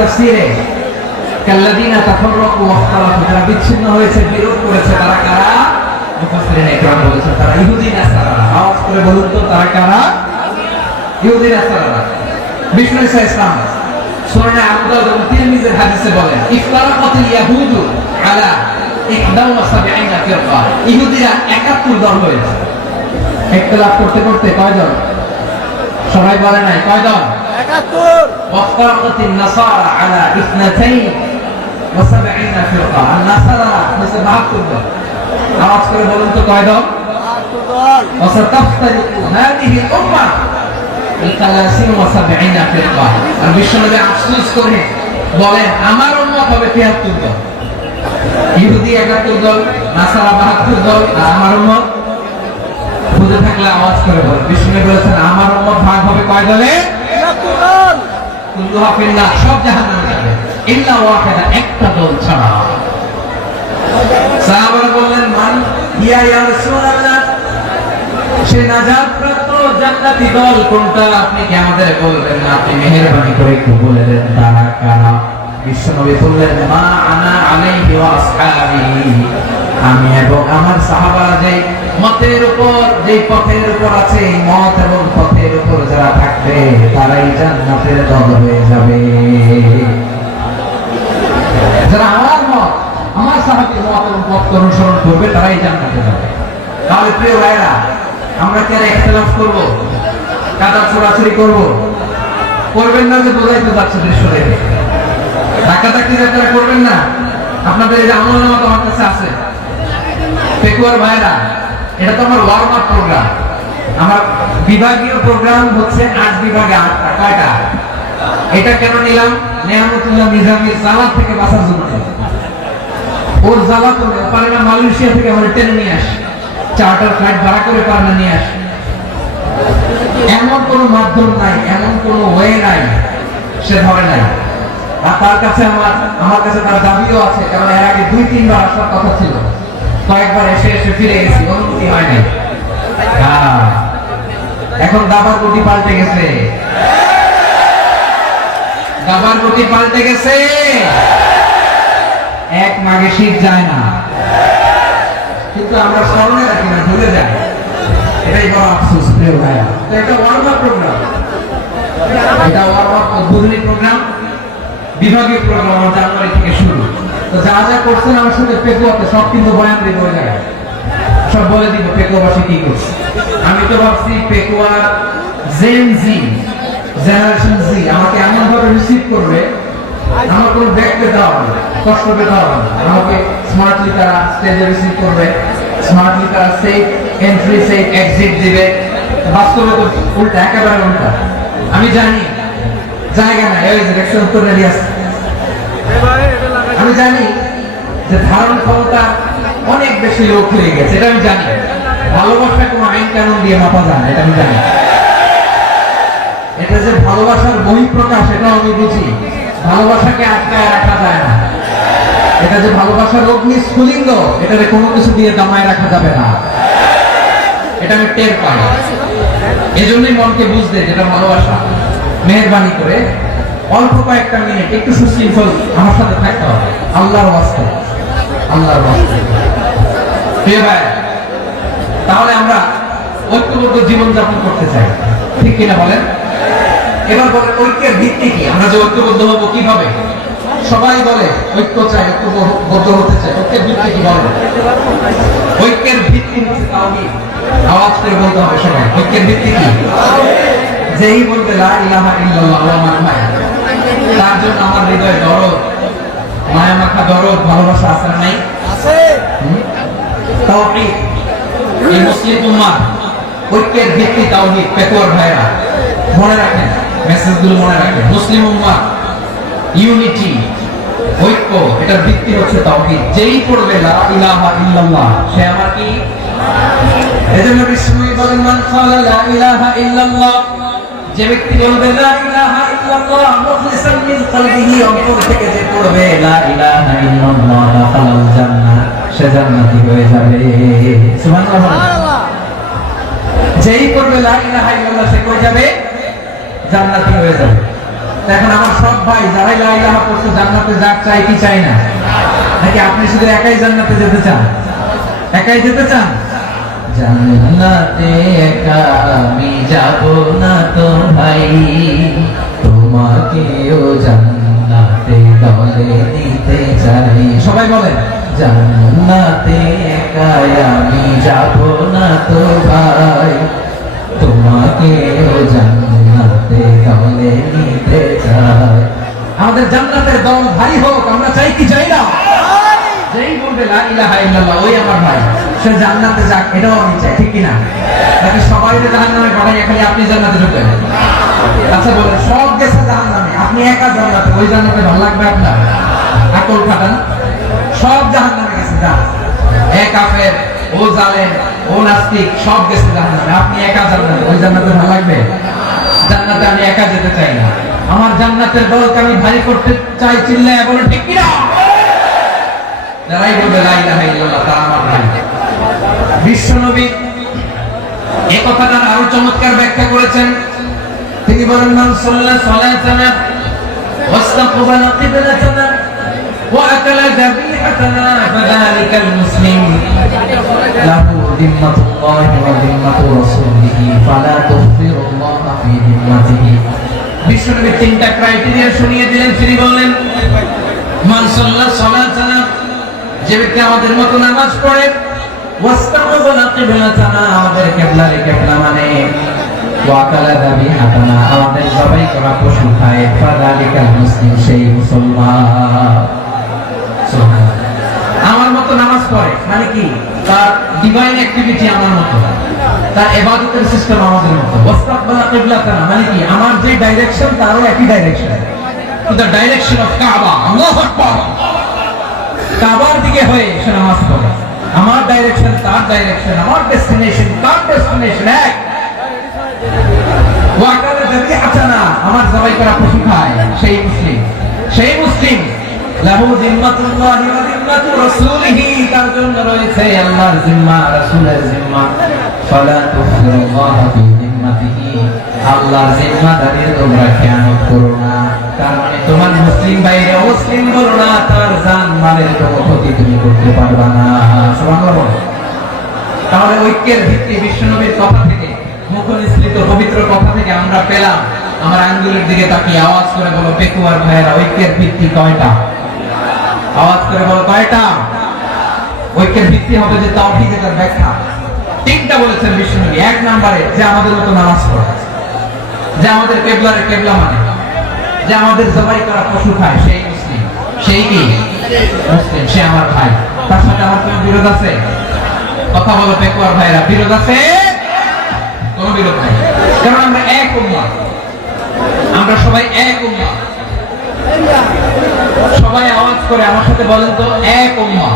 তাফসীরে কাল্লাযিনা তাফাররাকু ওয়াখতালাফু, যারা বিচ্ছিন্ন হয়েছে, বিরোধ করেছে, তারা কারা? মুফাসসিরিন ইকরাম বলেছেন তারা ইহুদি নাসারা। আওয়াজ করে বলুন তো তারা কারা? ইহুদি নাসারা। বিষ্ণু ঈসা ইসলাম সূরা আবু দাউদ এবং তিরমিজির হাদিসে বলেন ইফতারাকাতিল ইয়াহুদু আলা 71 ফিরকা, ইহুদিরা 71 দল হয়েছে। ইখতিলাফ করতে করতে কয় দল? সবাই বলে নাই কয় দল? 71। ওয়াফতারাকাতিন নাসারা আলা 72 ফিরকা, আর নাসারা হচ্ছে 72 দল। আওয়াজ করে বলুন তো কয় দল? 72 দল। ওয়াসাতাফতারিকু হাদিহি উম্মাহ ফিরকা, আর বিশ্বনবী আফসোস করে বলেন আমার উম্মত হবে 73 দল। ইহুদি 71 দল, নাসারা 72 দল, আর আমার উম্মত বুঝে থাকলে আওয়াজ করে বলেন। বিশ্বনবী বলেছেন আমার উম্মত ভাগ হবে কয় দলে? 73 দল। কুল্লুহা ফিন্নার, সব জাহান্নামে যাবে ইল্লা ওয়াহিদা, একটা দল ছাড়া। সাহাবারা বললেন মান ইয়া রাসূলুল্লাহ, সে নাজাতপ্রাপ্ত জান্নাতি দল কোনটা? আপনি কি আমাদের বলবেন না? আপনি মেহেরবানি করে একটু বলে দেন তারা কারা? বিশ্বনবী বললেন মা আনা আলাইহি ওয়া আসহাবি, আমি এবং আমার সাহাবারা যে মতের উপর, যে পথের উপর আছে, এই মত এবং পথের উপর যারা থাকবে তারাই জান্নাতের দল হয়ে যাবে। যারা আমার মত, আমার সাহাবীর মত এবং পথ অনুসরণ করবে তারাই জান্নাতে যাবে। তাহলে প্রিয় ভাইরা, আমরা কি আর ইখতিলাফ করব? কাদা ছোড়াছুড়ি করব? করবেন না যে বোঝাইতে যাচ্ছে দৃশ্য দেখে। ডাকাডাকি যারা করবেন না। আপনাদের এই যে আমলনামা তো আমার কাছে আছে। পেকুয়ার ভাইরা, এটা তো আমার ওয়ার্ম আপ প্রোগ্রাম। আমার বিভাগীয় প্রোগ্রাম হচ্ছে 8 বিভাগে 8টা। কয়টা? এটা কেন নিলাম? নেয়ামতুল্লাহ নিজামীর জালাত থেকে বাঁচার জন্য। ওর জালাত পারে না মালয়েশিয়া থেকে আমার টেনে নিয়ে আসে, চার্টার ফ্লাইট ভাড়া করে পারে না নিয়ে আসে। এমন কোন মাধ্যম নাই, এমন কোন ওয়ে নাই সে ধরে নাই। আর তার কাছে আমার কাছে তার দাবিও আছে, কারণ এর আগে 2-3 বার আসার কথা ছিল, কয়েকবার এসে এসে ফিরে গেছি, অনুমতি হয় নাই। এখন দাবার গুটি পাল্টে গেছে, দাবার গুটি পাল্টে গেছে। এক মাঘে শীত যায় না, কিন্তু আমরা স্মরণে রাখি না, ভুলে যাই। এটাই বড় আফসোস প্রিয় ভাইয়া। তো এটা ওয়ার্ম আপ প্রোগ্রাম, এটা ওয়ার্ম আপ উদ্বোধনী প্রোগ্রাম, বিভাগীয় প্রোগ্রাম আমার জানুয়ারি থেকে শুরু। তো যা যা করছেন আমার সাথে পেকুয়াতে সব কিন্তু বয়ান দিব হয়ে যায়, সব বলে দিব পেকুয়াবাসী কি করছে। আমি তো ভাবছি পেকুয়ার জেন জি, জেনারেশন জি আমাকে এমন ভাবে রিসিভ করবে, আমার কোনো ব্যাগ পেতে হবে না, কষ্ট পেতে হবে না। আমাকে স্মার্টলি তারা স্টেজে রিসিভ করবে, স্মার্টলি তারা সেফ এন্ট্রি সেফ এক্সিট দিবে। বাস্তবে তো উল্টা, একেবারে উল্টা। আমি জানি জায়গা নাই, ওই যে দেখছেন উত্তর রেডি আছে। আমি জানি যে ধারণ ক্ষমতা অনেক বেশি লোক হয়ে গেছে, এটা আমি জানি। ভালোবাসা কোনো আইন কানুন দিয়ে মাপা যায় না, এটা আমি জানি। এটা যে ভালোবাসার বহিঃপ্রকাশ, এটাও আমি বুঝি। ভালোবাসাকে আটকায় রাখা যায় না। এটা যে ভালোবাসার অগ্নি স্ফুলিঙ্গ, এটাকে কোনো কিছু দিয়ে দমায় রাখা যাবে না, এটা আমি টের পাই। এজন্যই মনকে বুঝতে যেটা ভালোবাসা। মেহেরবানি করে অল্প কয়েকটা মিনিট একটু সুশৃঙ্খল আমার সাথে থাকতে হবে, আল্লাহর ওয়াস্তে, আল্লাহর ওয়াস্তে। প্রিয় ভাই, তাহলে আমরা ঐক্যবদ্ধ জীবনযাপন করতে চাই, ঠিক কিনা বলেন? এবার বলেন ঐক্যের ভিত্তি কি? আমরা যে ঐক্যবদ্ধ হবো কিভাবে? সবাই বলে ঐক্য চাই, ঐক্যবদ্ধ হতে চাই। ঐক্যের ভিত্তি কি বলেন? ঐক্যের ভিত্তি হচ্ছে তাওহীদ। আওয়াজ করে বলতে হবে সবাই, ঐক্যের ভিত্তি কি? যেই বলবে লা ইলাহা ইল্লাল্লাহ ওয়া আমার ভাই, তার জন্য আমার হৃদয়ে দরদ, মায়া মাখা দরদ, ভালোবাসা আছে না নাই? আছে। তাওহীদ, এই মুসলিম উম্মাহ ঐক্যের ভিত্তি তাওহীদ। পেকুয়ার ভাইরা মনে রাখেন, মেসেজগুলো মনে রাখেন। মুসলিম উম্মাহ ইউনিটি, ঐক্য, এটার ভিত্তি হচ্ছে তাওহীদ। যেই পড়বে লা ইলাহা ইল্লাল্লাহ সে আমার কি? এজন্য বিষ্ণুই বলেন মান ক্বালা লা ইলাহা ইল্লাল্লাহ, যে ব্যক্তি বলবে লা ইলাহা ইল্লাল্লাহ মুখলিসান মিন কলবিহি, অন্তর থেকে যে পড়বে লা ইলাহা ইল্লাল্লাহ দাখালাল জান্নাহ, সে জান্নাতি হয়ে যাবে। সুবহানাল্লাহ। যেই পড়বে লা ইলাহা ইল্লাল্লাহ সে কই যাবে? জান্নাতি হয়ে যাবে। এখন আমার সব ভাই যারাই লা ইলাহা পড়ছে জান্নাতে যাক, চাই কি চাই না? নাকি আপনি শুধু একাই জান্নাতে যেতে চান? একাই যেতে চান? জান্নাতে একা আমি যাব না তো ভাই, তোমাকেও জান্নাতে দলে নিতে চাই। সবাই বলেন, জান্নাতে একা আমি যাব না তো ভাই, তোমাকেও জান্নাতে দলে নিতে চাই। আমাদের জান্নাতের দল ভারী হোক, আমরা চাই কি চাই না? যেই বলবে লা ইলাহা ইল্লাল্লাহ ওই আমার ভাই, সে জান্নাতে যাক, এটাও আমি চাই, ঠিক কি না? নাকি সবাই যে জাহান্নামে পাঠাই, এখানে আপনি জান্নাতে ঢুকবেন? আচ্ছা বলেন, সব গেছে জাহান্নামে, আপনি একা জান্নাতে, ওই জান্নাতে ভালো লাগবে আপনার? আকল খাটান। সব জাহান্নামে গেছে, যান। এ কাফের, ও জালেম, ও নাস্তিক, সব গেছে জাহান্নামে, আপনি একা জান্নাতে, ওই জান্নাতে ভালো লাগবে? জান্নাতে আমি একা যেতে চাই না, আমার জান্নাতের দলকে আমি ভারী করতে চাই। চিল্লায় বলেন ঠিক কি না? যারাই বলবে লা ইলাহা ইল্লাল্লাহ তারা আমার ভাই। বিশ্বনবী এই কথাটা আরো চমৎকার ব্যাখ্যা করেছেন। তিনি বলেন, মান সাল্লা সালাতানা ওয়াস্তাকবালা কিবলাতানা ওয়া আকালা যাবিহাতানা ফাযালিকাল মুসলিম লাহু যিম্মাতুল্লাহি ওয়া যিম্মাতু রাসূলিহি ফালা তুগফিরুল্লাহা ফি যিম্মাতিহি। বিশ্বনবী তিনটা ক্রাইটেরিয়া শুনিয়ে দিলেন। তিনি বললেন, মান সাল্লা সালাতানা, যে ব্যক্তি আমাদের মতো নামাজ পড়ে, ওয়াস্তাকবালা কিবলাতানা, আমাদের কিবলারে কিবলা মানে, ওয়াকালা যাবিহাতানা, আমাদের জবাই করা পশু খায়, ফাযালিকাল মুসলিম, সেই মুসলমান। সুবহানাল্লাহ। আমার মতো নামাজ পড়ে মানে কি? তার ডিভাইন অ্যাক্টিভিটি আমার মতো, তার ইবাদতের সিস্টেম আমাদের মতো। ওয়াস্তাকবালা কিবলাতানা মানে কি? আমার যে ডাইরেকশন তারও একই direction, to the direction of কাবা। আল্লাহু আকবার। কাবার দিকে হয়ে সে নামাজ পড়ে। আমার ডাইরেকশন তার ডাইরেকশন, আমার ডেস্টিনেশন তার ডেস্টিনেশন এক। ওয়াকালা যাবিহাতানা, আমার জবাই করা পশু খায়, সেই মুসলিম। সেই মুসলিম লাহু যিম্মাতুল্লাহি ওয়া যিম্মাতু রাসূলিহি, তার জন্য রয়েছে আল্লাহর জিম্মা, রাসূলের জিম্মা। ফালা তুগফিরুল্লাহা ফি যিম্মাতিহি, আল্লাহর জিম্মাদারির তোমরা খেয়ানত করো না। তার মানে তোমার মুসলিম বাইরে অমুসলিম করো না, তার জান মালের কোনো ক্ষতি তুমি করতে পারবা না। সুবহানাল্লাহ। তাহলে ঐক্যের ভিত্তি বিশ্বনবীর কথা থেকে, মুখনিসৃত পবিত্র কথা থেকে আমরা পেলাম। আমার আঙ্গুলের দিকে তাকিয়ে আওয়াজ করে বলো পেকুয়ার ভাইয়েরা, ঐক্যের ভিত্তি কয়টা? আওয়াজ করে বলো কয়টা? ঐক্যের ভিত্তি হবে যে তাওহীদ, এর ব্যাখ্যা তিনটা বলেছেন বিশ্বনবী। এক নম্বরে, যে আমাদের মতো নামাজ পড়ে, যে আমাদের কিবলারে কিবলা মানে, যে আমাদের জবাই করা পশু খায়, সেই মুসলিম। সেই কি? মুসলিম, সে আমার ভাই। তার সাথে আমার কোনো বিরোধ আছে? কথা বলো পেকুয়ার ভাইরা, বিরোধ আছে? কোনো বিরোধ নাই, কারণ আমরা এক উম্মাহ, আমরা সবাই এক উম্মাহ। সবাই আওয়াজ করে আমার সাথে বলেন তো, এক উম্মাহ।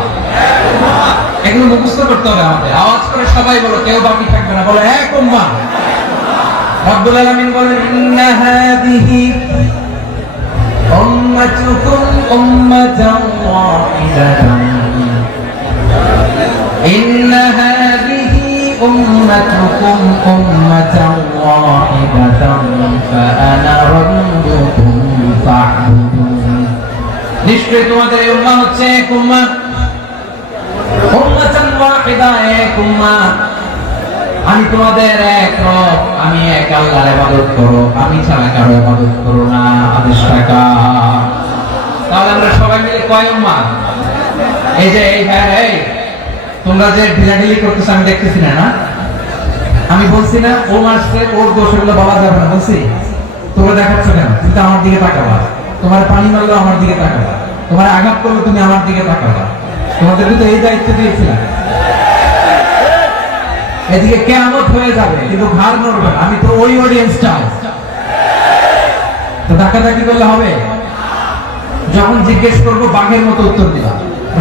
এগুলো মুখস্থ করতে হবে আমাদের। আওয়াজ করে সবাই বলো, কেউ বাকি থাকবে না, বলো এক উম্মাহ। রব্বুল আলামিন বলেন, ইন্না হাযিহি উম্মাতুকুম উম্মাতান ওয়াহিদাতান, ইন্না হাযিহি উম্মাতুকুম উম্মাতান ওয়াহিদাতান ফাআনা রাব্বুকুম ফা'বুদুন। নিশ্চয়ই তোমাদের এই উম্মাহ হচ্ছে এক উম্মাহ, উম্মাতান ওয়াহিদা, এক উম্মাহ। আমি তোমাদের এক রব, আমি এক আল্লাহর ইবাদত করো, আমি ছাড়া কারো ইবাদত করো না। আদেশটা কার? তাহলে আমরা সবাই মিলে কয় উম্মাহ? এই যে এই ভাই, এই তোমরা যে ঢিলাঢিলি করতেছ আমি দেখতেছি না, না? আমি বলছি না ও মারছে, ওর দোষ, এগুলো বলা যাবে না বলছি? তোমরা দেখাচ্ছ কেন? তুমি তো আমার দিকে তাকাবা। তোমার পানি মারলো আমার দিকে তাকাবা, তোমার আঘাত করলো তুমি আমার দিকে তাকাবা। তোমাদেরকে তো এই দায়িত্ব দিয়েছিলাম। এদিকে কিয়ামত হয়ে যাবে কিন্তু ঘাড় নড়বে না, আমি তো ওই অডিয়েন্সটা। তো ধাক্কাধাক্কি করলে হবে? যখন জিজ্ঞেস করবো বাঘের মতো উত্তর দিবা,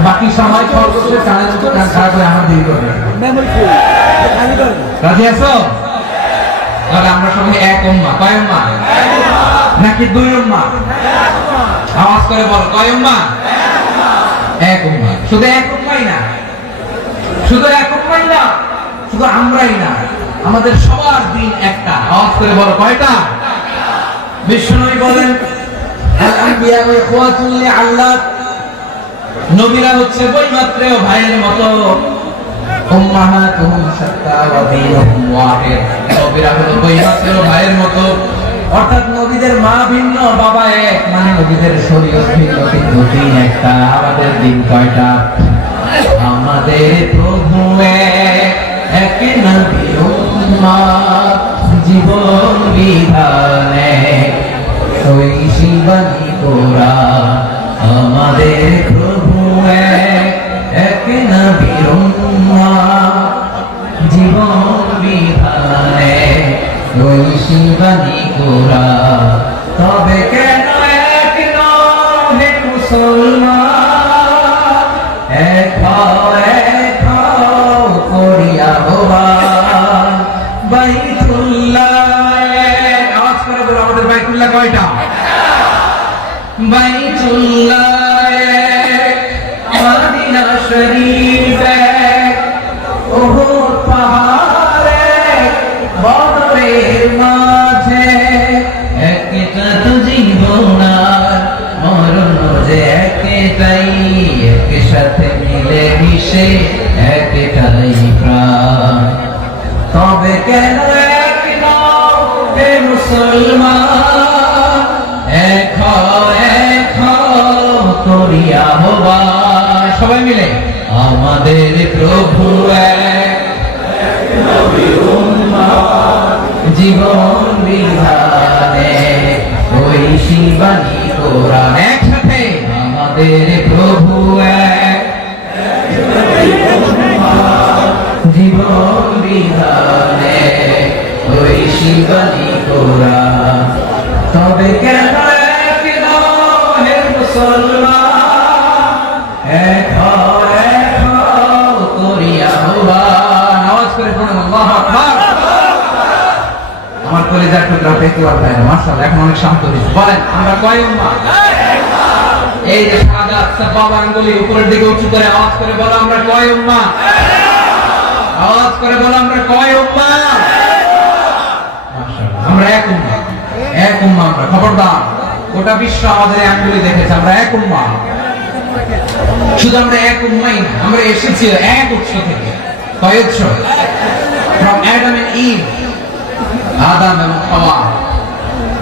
বাকি সময় খরগোশের কানের মতো কান খাড়া করে আমার দিকে করবে। রাজি আছো? তাহলে আমরা সবাই এক উম্মাহ। কয় উম্মাহ? নাকি দুই উম্মাহ? আওয়াজ করে বল, কয় উম্মাহ? এক উম্মাহ। শুধু এক উম্মাহই না, শুধু এক উম্মাহই না, শুধু আমরাই না, আমাদের সবার দিন একটা। আওয়াজ করে বলো কয়টা? বিশ্বনবী বলেন, আম্বিয়া ওয়া ইখওয়াতুল লিআল্লাহ, নবীরা হচ্ছে বৈমাত্রেয় ভাইয়ের মতো। উম্মাহাতুহুম শাত্তা ওয়া দীনুহুম ওয়াহিদ, নবীরা হলো বৈমাত্রেয় ভাইয়ের মতো, অর্থাৎ নবীদের মা ভিন্ন বাবা এক, মানে নবীদের শরীয়ত ভিন্ন কিন্তু দিন একটা। আমাদের দিন কয়টা? আমাদের প্রভু এক, নবীর উম্মত, জীবন বিধানে ঐশী বাণী কোরআন। আমাদের প্রভু এক, নবীর উম্মত, জীবন বিধানে ঐশী বাণী কোরআন। তবে কেন এক নহে মুসলমান, এক করিয়া আহ্বান বাইতুল্লাহ। আওয়াজ করে বলো, আমাদের বাইতুল্লাহ কয়টা? বাইতুল্লাহ, মদিনা শরীফ, উহুদ পাহাড়ে, বদরের মাঝে, একটা তো জীবন আর মরণ যে একটাই, একসাথে মিলে মিশে একটাই প্রাণ। তবে কেন এক নও হে মুসলমান, এক করিয়া আহ্বান, সবাই মিলে আমাদের প্রভু এক, নবীর উম্মত, জীবন বিধানে ঐশী বাণী কোরআন। একসাথে আমাদের প্রভু এক, জীবন বিধানে ঐশী বাণী কোরআন। তবে কেন এক হে মুসলমান, এক করিয়া আহ্বান। আওয়াজ করে পড়ুন আল্লাহু আকবার। আমার কলিজার টুকরা পেকুয়ার ভাই, মাশাআল্লাহ, এখন অনেক শান্ত হয়েছে। বলেন আমরা কয় উম্মাহ? এই যে শাহাদাত সাবাব আঙ্গুলি উপরের দিকে উঁচু করে আওয়াজ করে বলো, আমরা কয় উম্মাহ? আওয়াজ করে বলো, আমরা কয় উম্মাহ? মাশাআল্লাহ, আমরা এক উম্মাহ, এক উম্মাহ। আমরা খবরদার, গোটা বিশ্ব আমাদের আঙ্গুলি দেখেছে, আমরা এক উম্মাহ। শুধু আমরা এক উম্মাহই না, আমরা এসেছি এক উৎস থেকে। কয় উৎস? from Adam and Eve, আদম এবং হাওয়া,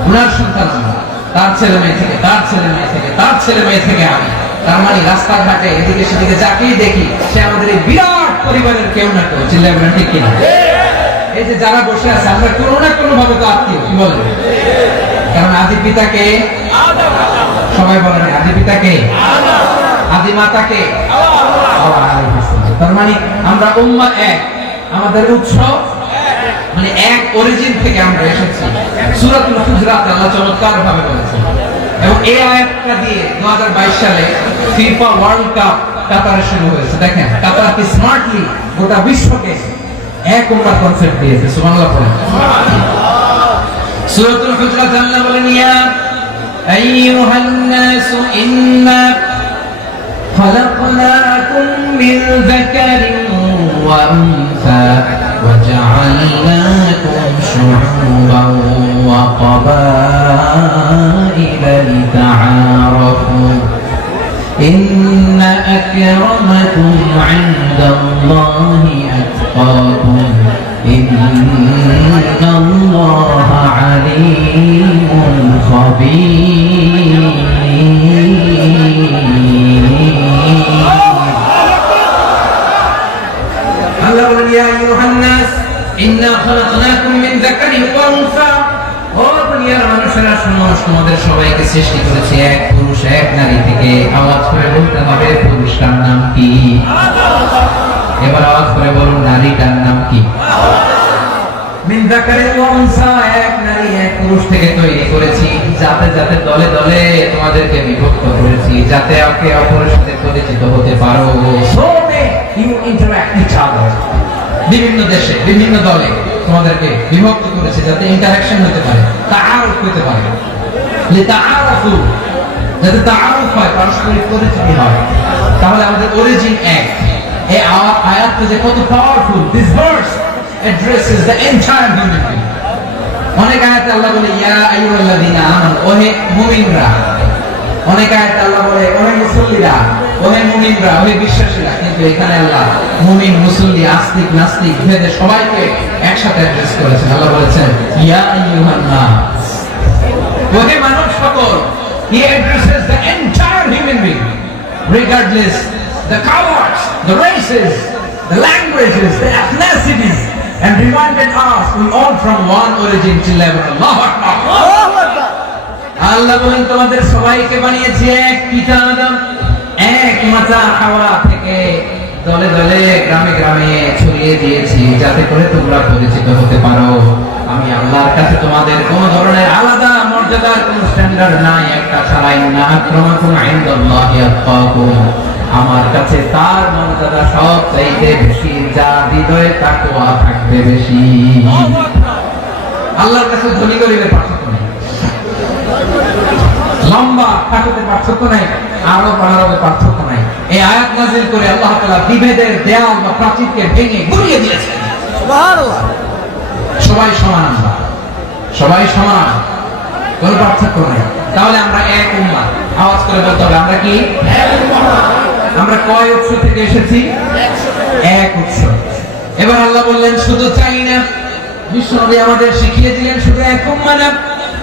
উনার সন্তান আমরা, তার ছেলে মেয়ে থেকে, তার ছেলে মেয়ে থেকে, তার ছেলে মেয়ে থেকে আমি। তার মানে রাস্তাঘাটে এদিকে সেদিকে যাকেই দেখি সে আমাদের এই বিরাট পরিবারের কেউ না কেউ। চিল্লায় বলেন ঠিক কিনা? এই যে যারা বসে আছে, আমরা কোনো না কোনো ভাবে তো আত্মীয়, কি বলেন? কারণ আদি পিতাকে, সবাই বলেন আদি পিতাকে, আদি মাতাকে, তার মানে আমরা উম্মাহ এক, আমাদের উৎস মানে এক, অরিজিন থেকে আমরা এসেছি। সূরাতুল হুজরাত আল্লাহ চমৎকার ভাবে বলেছেন, এবং এই আয়াতটা দিয়ে 2022 সালে ফিফা ওয়ার্ল্ড কাপ কাতারে শুরু হয়েছে। দেখেন কাতার কি স্মার্টলি গোটা বিশ্বকে এক উম্মাহ কনসেপ্ট দিয়েছে। সুবহানাল্লাহ বলেন। সূরাতুল হুজরাত আল্লাহ বলেন, ইয়া আইয়ুহান নাসু ইন্না খলাকনাকুম মিন যাকারিন ওয়া উনসা وجعلناكم شعوبا وقبائل لتعارفوا إن أكرمكم عند الله أتقاكم إن الله عليم خبير আল্লাহ বলেন, ইয়া আইয়ুহান নাস ইন্না খালাকনাকুম মিন যাকারিন ওয়া উনসা, ও দুনিয়ার মানুষেরা শুনো, তোমাদের সবাইকে সৃষ্টি করেছি এক পুরুষ এক নারী থেকে। আওয়াজ করে বলতে হবে পুরুষটার নাম কি? এবার আওয়াজ করে বলুন নারীটার নাম কি? মিন যাকারিন ওয়া উনসা, এক নারী এক পুরুষ থেকে তৈরি করেছি। যাতে যাতে দলে দলে তোমাদেরকে বিভক্ত করেছি, যাতে একে অপরের সাথে পরিচিত হতে পারো। So you interact each other, বিভিন্ন দেশে বিভিন্ন দলে তোমাদেরকে বিভক্ত করেছে যাতে ইন্টারঅ্যাকশন হতে পারে, তাআরুফ হতে পারে। লিতাআরাফু, যাতে তাআরুফ হয়, পারস্পরিক পরিচিতি হয়। তাহলে আমাদের অরিজিন এক। এই আয়াতটা যে কত powerful! This verse addresses the entire human being. অনেক আয়াতে আল্লাহ বলে, ইয়া আইয়ুহাল্লাযীনা আমানু, ওহে মুমিনরা। অনেক আয়াতে আল্লাহ বলে ওহে মুসল্লিরা, ওহে মুমিনরা, ওহে বিশ্বাসীরা, কিন্তু এখানে আল্লাহ মুমিন, মুসল্লি, আস্তিক, নাস্তিক ভেদে সবাইকে একসাথে অ্যাড্রেস করেছেন। আল্লাহ বলেছেন ইয়া আইয়ুহান নাস, ওহে মানব সকল। He addresses the entire human being, regardless the colors, the races, the languages, the ethnicities, and reminded us we all from one origin till heaven. Allahu Akbar. আল্লাহ বলেন তোমাদের সবাইকে বানিয়েছি এক পিতা আদম, এক মাতা হাওয়া থেকে দলে দলে, গ্রামে গ্রামে ছড়িয়ে দিয়েছি যাতে করে তোমরা পরিচিত হতে পারো। আমি আল্লাহর কাছে তোমাদের কোন ধরনের আলাদা মর্যাদার কোন স্ট্যান্ডার্ড নাই, একটা ছাড়াই না। আক্রামাকুম ইনদাল্লাহি আতকাকুম, আমার কাছে তার মর্যাদা সব চাইতে বেশি, যার হৃদয়ে তাকওয়া থাকবে বেশি। আল্লাহর কাছে ধনী গরিবের পার্থক্য নেই, লম্বা খাটোতে পার্থক্য নাই, আরো পাহাড়ে পার্থক্য নাই। এই আয়াত নাযিল করে আল্লাহ তাআলা বিভেদের দেয়াল বা প্রাচীরকে ভেঙে গুড়িয়ে দিয়েছেন। সুবহানাল্লাহ। সবাই সমান, আমরা সবাই সমান, কোনো পার্থক্য নাই। তাহলে আমরা এক উম্মাহ। আওয়াজ করে বলতে হবে আমরা কি এক উম্মাহ। আমরা কয় উৎস থেকে এসেছি? এক উৎস। এবার আল্লাহ বললেন শুধু চাই না, বিশ্বনবী আমাদের শিখিয়ে দিলেন শুধু এক উম্মাহ না,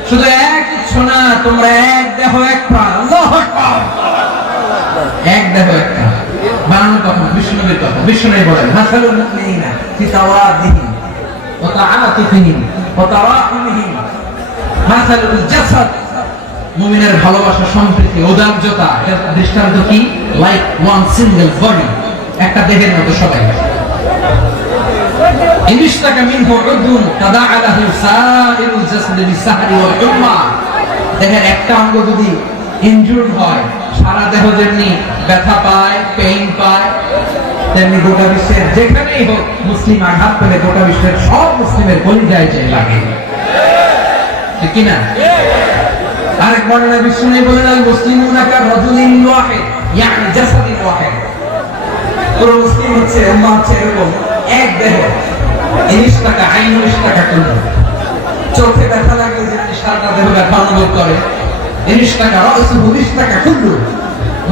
শুধু এক উৎস না, তোমরা এক দেহ এক প্রাণ। আল্লাহু আকবার। এক দেহ এক প্রাণ বানানোর কথা বিশ্বনবীর কথা। বিশ্বনবী বলেন মাসালুল মুমিনিনা ফি তাওয়াদিহিম ওয়া তাআতুফিহিম ওয়া তারাহুমিহিম মাসালুল জাসাদ, মুমিনের ভালোবাসা, সম্প্রীতি, ঔদার্যতা, এর দৃষ্টান্ত কি? লাইক ওয়ান সিঙ্গেল বডি, একটা দেহের মতো সবাই। ইনশতাকা মিনহু উদুন তাদাআ লাহু সাইরুল জাসাদি বিসাহরি ওয়াল হুম্মা, দেহের একটা অঙ্গ যদি ইনজুর্ড হয় সারা দেহ যেমনি ব্যথা পায়, পেইন পায়, তেমনি গোটা বিশ্বের যেখানেই হোক মুসলিম আঘাত পেলে গোটা বিশ্বের সব মুসলিমের কলিজায় যে লাগে, ঠিক কি না? আরেক বর্ণনায় বিশ্বনবী বলেন আল মুসলিমুনা কা রাজুলিন ওয়াহিদ, ইয়ানি জাসাদিন ওয়াহিদ। পুরো মুসলিম হচ্ছে, উম্মাহ হচ্ছে এরকম এক দেহ। ইনশতাকা আইনু ইশতাকা কুল্লু, চোখে ব্যথা লাগলে যে সারাটা দেহ ব্যথা অনুভব করে। ইনশতাকা রাসুহু ইশতাকা কুল্লু,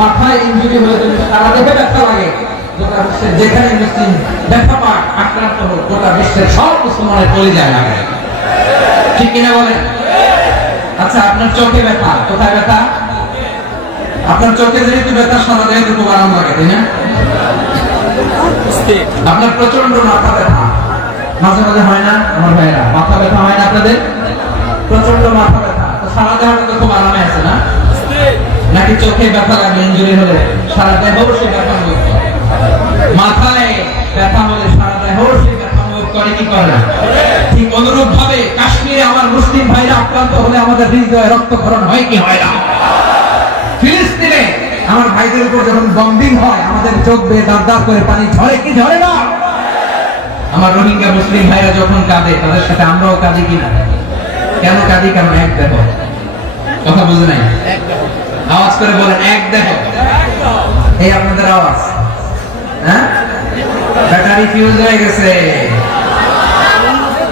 মাথায় ইনজুরি হলে যদি সারা দেহে ব্যথা লাগে, গোটা বিশ্বের যেখানে মুসলিম ব্যথা পায়, আক্রান্ত হোক, গোটা বিশ্বের সব মুসলমানের কলিজায় লাগে, ঠিক কিনা বলেন? আচ্ছা, আপনার চোখে ব্যথা, কোথায় ব্যথা? আপনার চোখে যেহেতু ব্যথা সারা দেহে খুব আরাম লাগে, তাই না? আপনার প্রচন্ড মাথা ব্যথা মাঝে মাঝে হয় না আমার ভাইরা? মাথা ব্যথা হয় না আপনাদের? প্রচন্ড মাথা ব্যথা, তো সারা দেহটা তো খুব আরামে আছে না? নাকি চোখে ব্যথা লাগে ইনজুরি হলে সারা দেহ সে ব্যথা অনুভব করে? মাথায় ব্যথা হলে সারা দেহ সে ব্যথা অনুভব করে কি করে না? ঠিক অনুরূপ ভাবে কাশ্মীরে আমার মুসলিম ভাইরা আক্রান্ত হলে আমাদের হৃদয়ে রক্তক্ষরণ হয় কি হয় না? ফিলিস্তিনে আমার ভাইদের উপর যখন বম্বিং হয় আমাদের চোখ বেয়ে দাঁড় দাঁড় করে পানি ঝরে কি ঝরে না? আমার রোহিঙ্গা মুসলিম ভাইরা যখন কাঁদে তাদের সাথে আমরাও কাঁদি কিনা? কেন কাঁদি? কারণ এক দেহ। কথা বুঝে নাই? আওয়াজ করে বলেন এক দেহ। এই আপনাদের আওয়াজ, হ্যাঁ? ব্যাটারি ফিউজ হয়ে গেছে,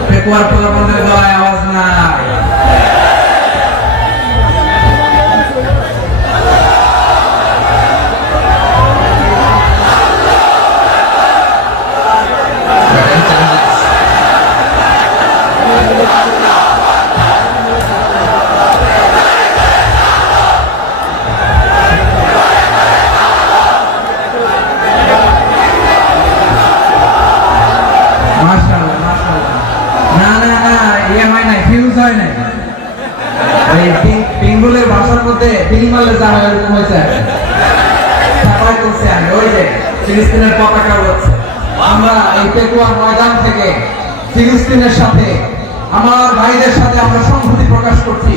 পেকুয়ার পোলাপনদের গলায় আওয়াজ নাই। পিঙ্গুলের ভাষার মধ্যে পিলিমালে যা হয় এরকম হয়েছে, ওই যে ফিলিস্তিনের পতাকা উড়ছে। আমরা এই পেকুয়ার ময়দান থেকে ফিলিস্তিনের সাথে, আমার ভাইদের সাথে আমরা সংহতি প্রকাশ করছি।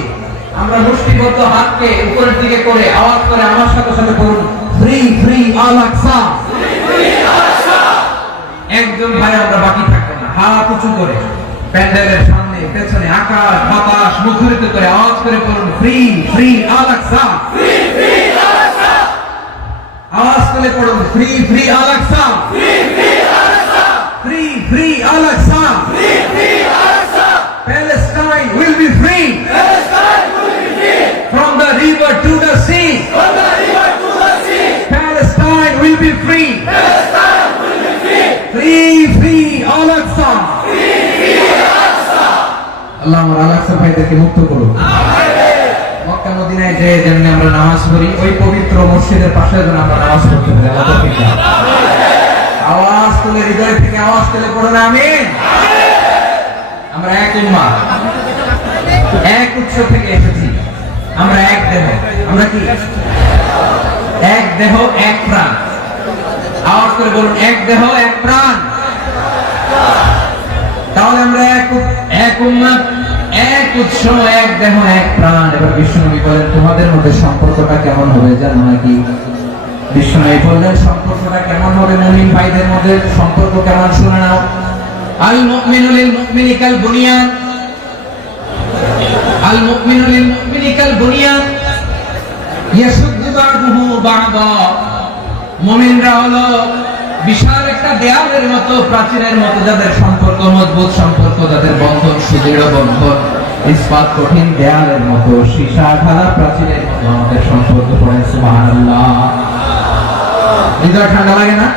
আমরা মুষ্টিবদ্ধ হাতকে উপরের দিকে করে আওয়াজ করে আমার সাথে সাথে বলুন ফ্রি ফ্রি আল আকসা। একজন ভাই আমরা বাকি থাকবো না, হাত উঁচু করে প্যান্ডেলের সামনে পেছনে আকাশ বাতাস মুখরিত করে আওয়াজ করে বলুন ফ্রি ফ্রি আল আকসা। আওয়াজ করে পড়ুন free free Al Aqsa, free free Al Aqsa. Palestine will be free from the river river to the sea. Palestine will be free. Free Al-Aqsa. আল্লাহ আমার আল-আকসা ভাইদেরকে মুক্ত করুন। মক্কা মদিনায় যে যেমনি আমরা নামাজ পড়ি, ওই পবিত্র মসজিদের পাশে যেন আমরা নামাজ পড়তে পারি। আল্লাহ তৌফিক দান। আওয়াজ তুলে, হৃদয় থেকে আওয়াজ তুলে পড়ুন আমিন। আমরা এক উম্মাহ, এক উৎস থেকে এসেছি। আমরা এক দেহ। আমরা কি? এক দেহ এক প্রাণ। আওয়াজ করে বলুন, এক দেহ এক প্রাণ। তাহলে আমরা এক উম্মাহ, এক উৎস, এক দেহ এক প্রাণ। এবার বিশ্বনবী বলেন, তোমাদের মধ্যে সম্পর্কটা কেমন হবে জানো নাকি? বিশ্বনবী বললেন, সম্পর্কটা কেমন হবে? মুমিন ভাইদের মধ্যে সম্পর্ক কেমন শুনে নাও। আল মুমিনু লিল মুমিনি কাল বুনিয়ান, আল মুমিনু লিল মুমিনি কাল বুনিয়ান ইয়াশুদ্দু বা'দুহু বা'দা। মুমিনরা হলো বিশাল একটা দেয়ালের মতো, প্রাচীরের মতো, যাদের সম্পর্ক মজবুত, সম্পর্ক যাদের বন্ধন সুদৃঢ় বন্ধন, ইস্পাত কঠিন দেয়ালের মতো, সীসা ঢালা প্রাচীরের মতো আমাদের সম্পর্ক। পড়েন সুবহানাল্লাহ। হৃদয় ঠান্ডা লাগে না?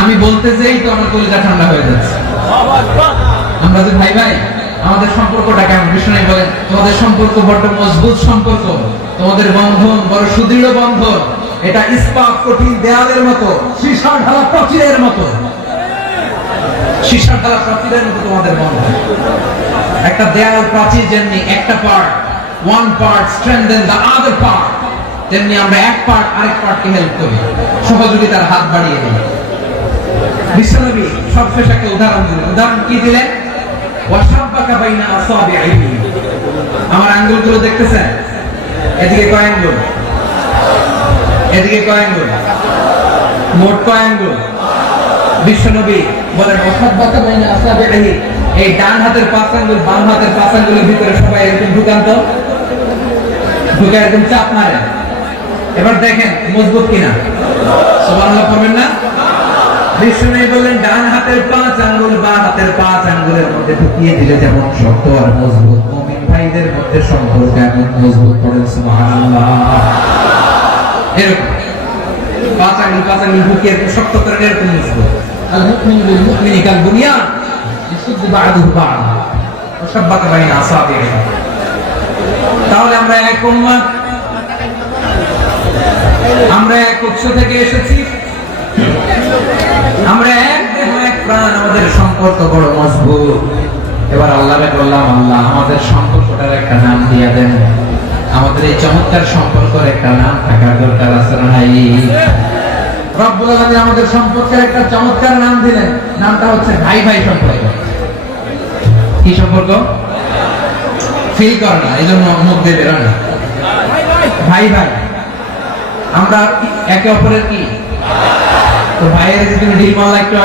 আমি বলতে যেই তো আমার কলিজা ঠান্ডা হয়ে যাচ্ছে। আমরা যে ভাই ভাই, আমাদের সম্পর্কটা কেমন? বিষ্ণু বলেন, তোমাদের সম্পর্ক বড় মজবুত সম্পর্ক, তোমাদের বন্ধন বড় সুদৃঢ় বন্ধন। এটা ইস্পাত কঠিন দেয়ালের মতো, সীসা ঢালা প্রাচীরের মতো, সীসা ঢালা প্রাচীরের মতো তোমাদের বন্ধন। একটা দেয়াল প্রাচীর যেমনি একটা part, one part strengthen the other part, তেমনি আমরা এক পার্ট আরেক পার্টকে হেল্প করি, সহযোগিতার হাত বাড়িয়ে দিই। বিশ্বনবী সবশেষ একটা উদাহরণ দিলেন। উদাহরণ কি দিলেন? ওয়াশাব্বাকা বাইনা আসাবিহি। আমার আঙ্গুলগুলো দেখতেছেন? এদিকে কয় আঙ্গুল? এদিকে কয় আঙ্গুল? মোট কয় আঙ্গুল? বিশ্বনবী বলেন, ওয়াশাব্বাকা বাইনা আসাবিহি। এই ডান হাতের 5 আঙ্গুল বাম হাতের 5 আঙ্গুলের ভিতরে সবাই এরকম ঢুকান তো, ঢুকে একদম চাপ মারে। এবার দেখেন মজবুত কিনা। সুবহানাল্লাহ পড়বেন না? বিষ্ণু বললেন, ডান হাতের 5 আঙ্গুল বাম হাতের 5 আঙ্গুলের মধ্যে ঢুকিয়ে দিলে যেমন শক্ত আর মজবুত, মুমিন ভাইদের মধ্যে সম্পর্ক এমন মজবুত। পড়েন সুবহানাল্লাহ। এরকম 5 আঙ্গুল ঢুকিয়ে শক্ত করে এরকম মজবুত। আল মুমিনু লিল মুমিনি কাল বুনিয়ান ইয়াশুদ্দু বা'দুহু বা'দা ওয়াশাব্বাকা বাইনা আসাবিহি। তাহলে আমরা এক উম্মাহ, আমরা এক উৎস থেকে এসেছি, আমরা এক দেহ এক প্রাণ, আমাদের সম্পর্ক বড় মজবুত। এবার আল্লাহকে বললাম, আল্লাহ আমাদের সম্পর্কটার একটা নাম দিয়ে দেন। আমাদের এই চমৎকার সম্পর্কের একটা নাম থাকার দরকার আছে না নাই? রব্বুল আলামিন আমাদের সম্পর্কের একটা চমৎকার নাম দিলেন। নামটা হচ্ছে ভাই ভাই সম্পর্ক। কি সম্পর্ক? ফিল করে না, এই জন্য মুখ দিয়ে বেরোয় না। ভাই ভাই, আমরা একে অপরের কি? তো ভাইয়ের যে তুমি ঢিল মারলা একটু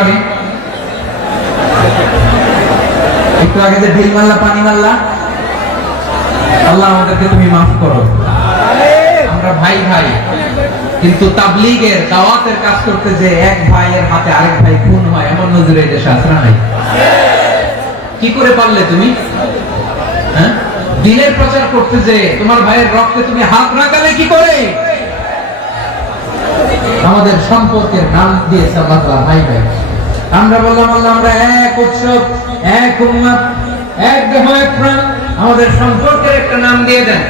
আগে যে ঢিল মারলা, পানি মারলা, আল্লাহ আমাদেরকে তুমি মাফ করো। আমরা ভাই ভাই, কিন্তু তাবলীগের দাওয়াতের কাজ করতে যে এক ভাইয়ের হাতে আরেক ভাই খুন হয়, এমন নজির এই দেশে আছে না নাই? কি করে পারলে তুমি? হ্যাঁ, দ্বীনের প্রচার করতে যে তোমার ভাইয়ের রক্তে তুমি হাত রাখালে কি করে? আমাদের সম্পর্কের নাম দিয়েছে আল্লাহ তাআলা ভাই ভাই। আমরা বললাম, আল্লাহ আমরা এক উৎসব, এক উম্মাহ, এক দেহ এক প্রাণ, আমাদের সম্পর্কের একটা নাম দিয়ে দেন।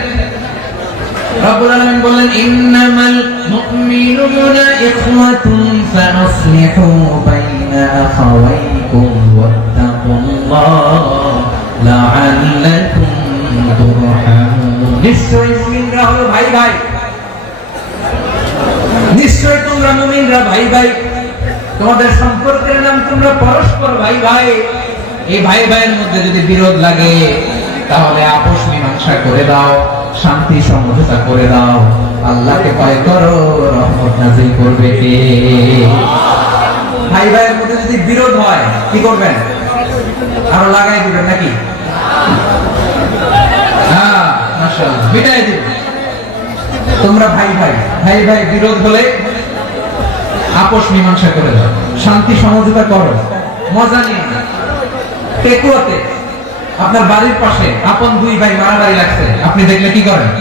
রব্বুল আলামিন বললেন, ইন্নামাল মুমিনুনা ইখওয়াতুন ফাসলিহু বাইনা আখাওয়াইকুম ওয়াত্তাকুল্লাহ লাআল্লাকুম তুরহামুন। নিশ্চয়ই মুমিনরা হলো ভাই ভাই, নিশ্চয় তোমরা মুমিনরা ভাই ভাই, তোমাদের সম্পর্কের নাম তোমরা পরস্পর ভাই ভাই। এই ভাই ভাইয়ের মধ্যে যদি বিরোধ লাগে, তাহলে আপোষ মীমাংসা করে দাও, শান্তি সমঝোতা করে দাও। আল্লাহকে ভয় করো, রহমত নাযিল করবে কে? ভাই ভাইয়ের মধ্যে যদি বিরোধ হয় কি করবেন? আরো লাগাই দিবেন নাকি? হ্যাঁ, মাশাআল্লাহ, বিদায় দিবেন। তোমরা ভাই ভাই, ভাই ভাই বিরোধ হলে আপোষ মীমাংসা করে দাও, শান্তি সমঝোতা করো। মজা নিয়ে না। পেকুয়াতে আপনার বাড়ির পাশে আপন দুই ভাই মারামারি লাগছে, আপনি দেখলে কি করেন?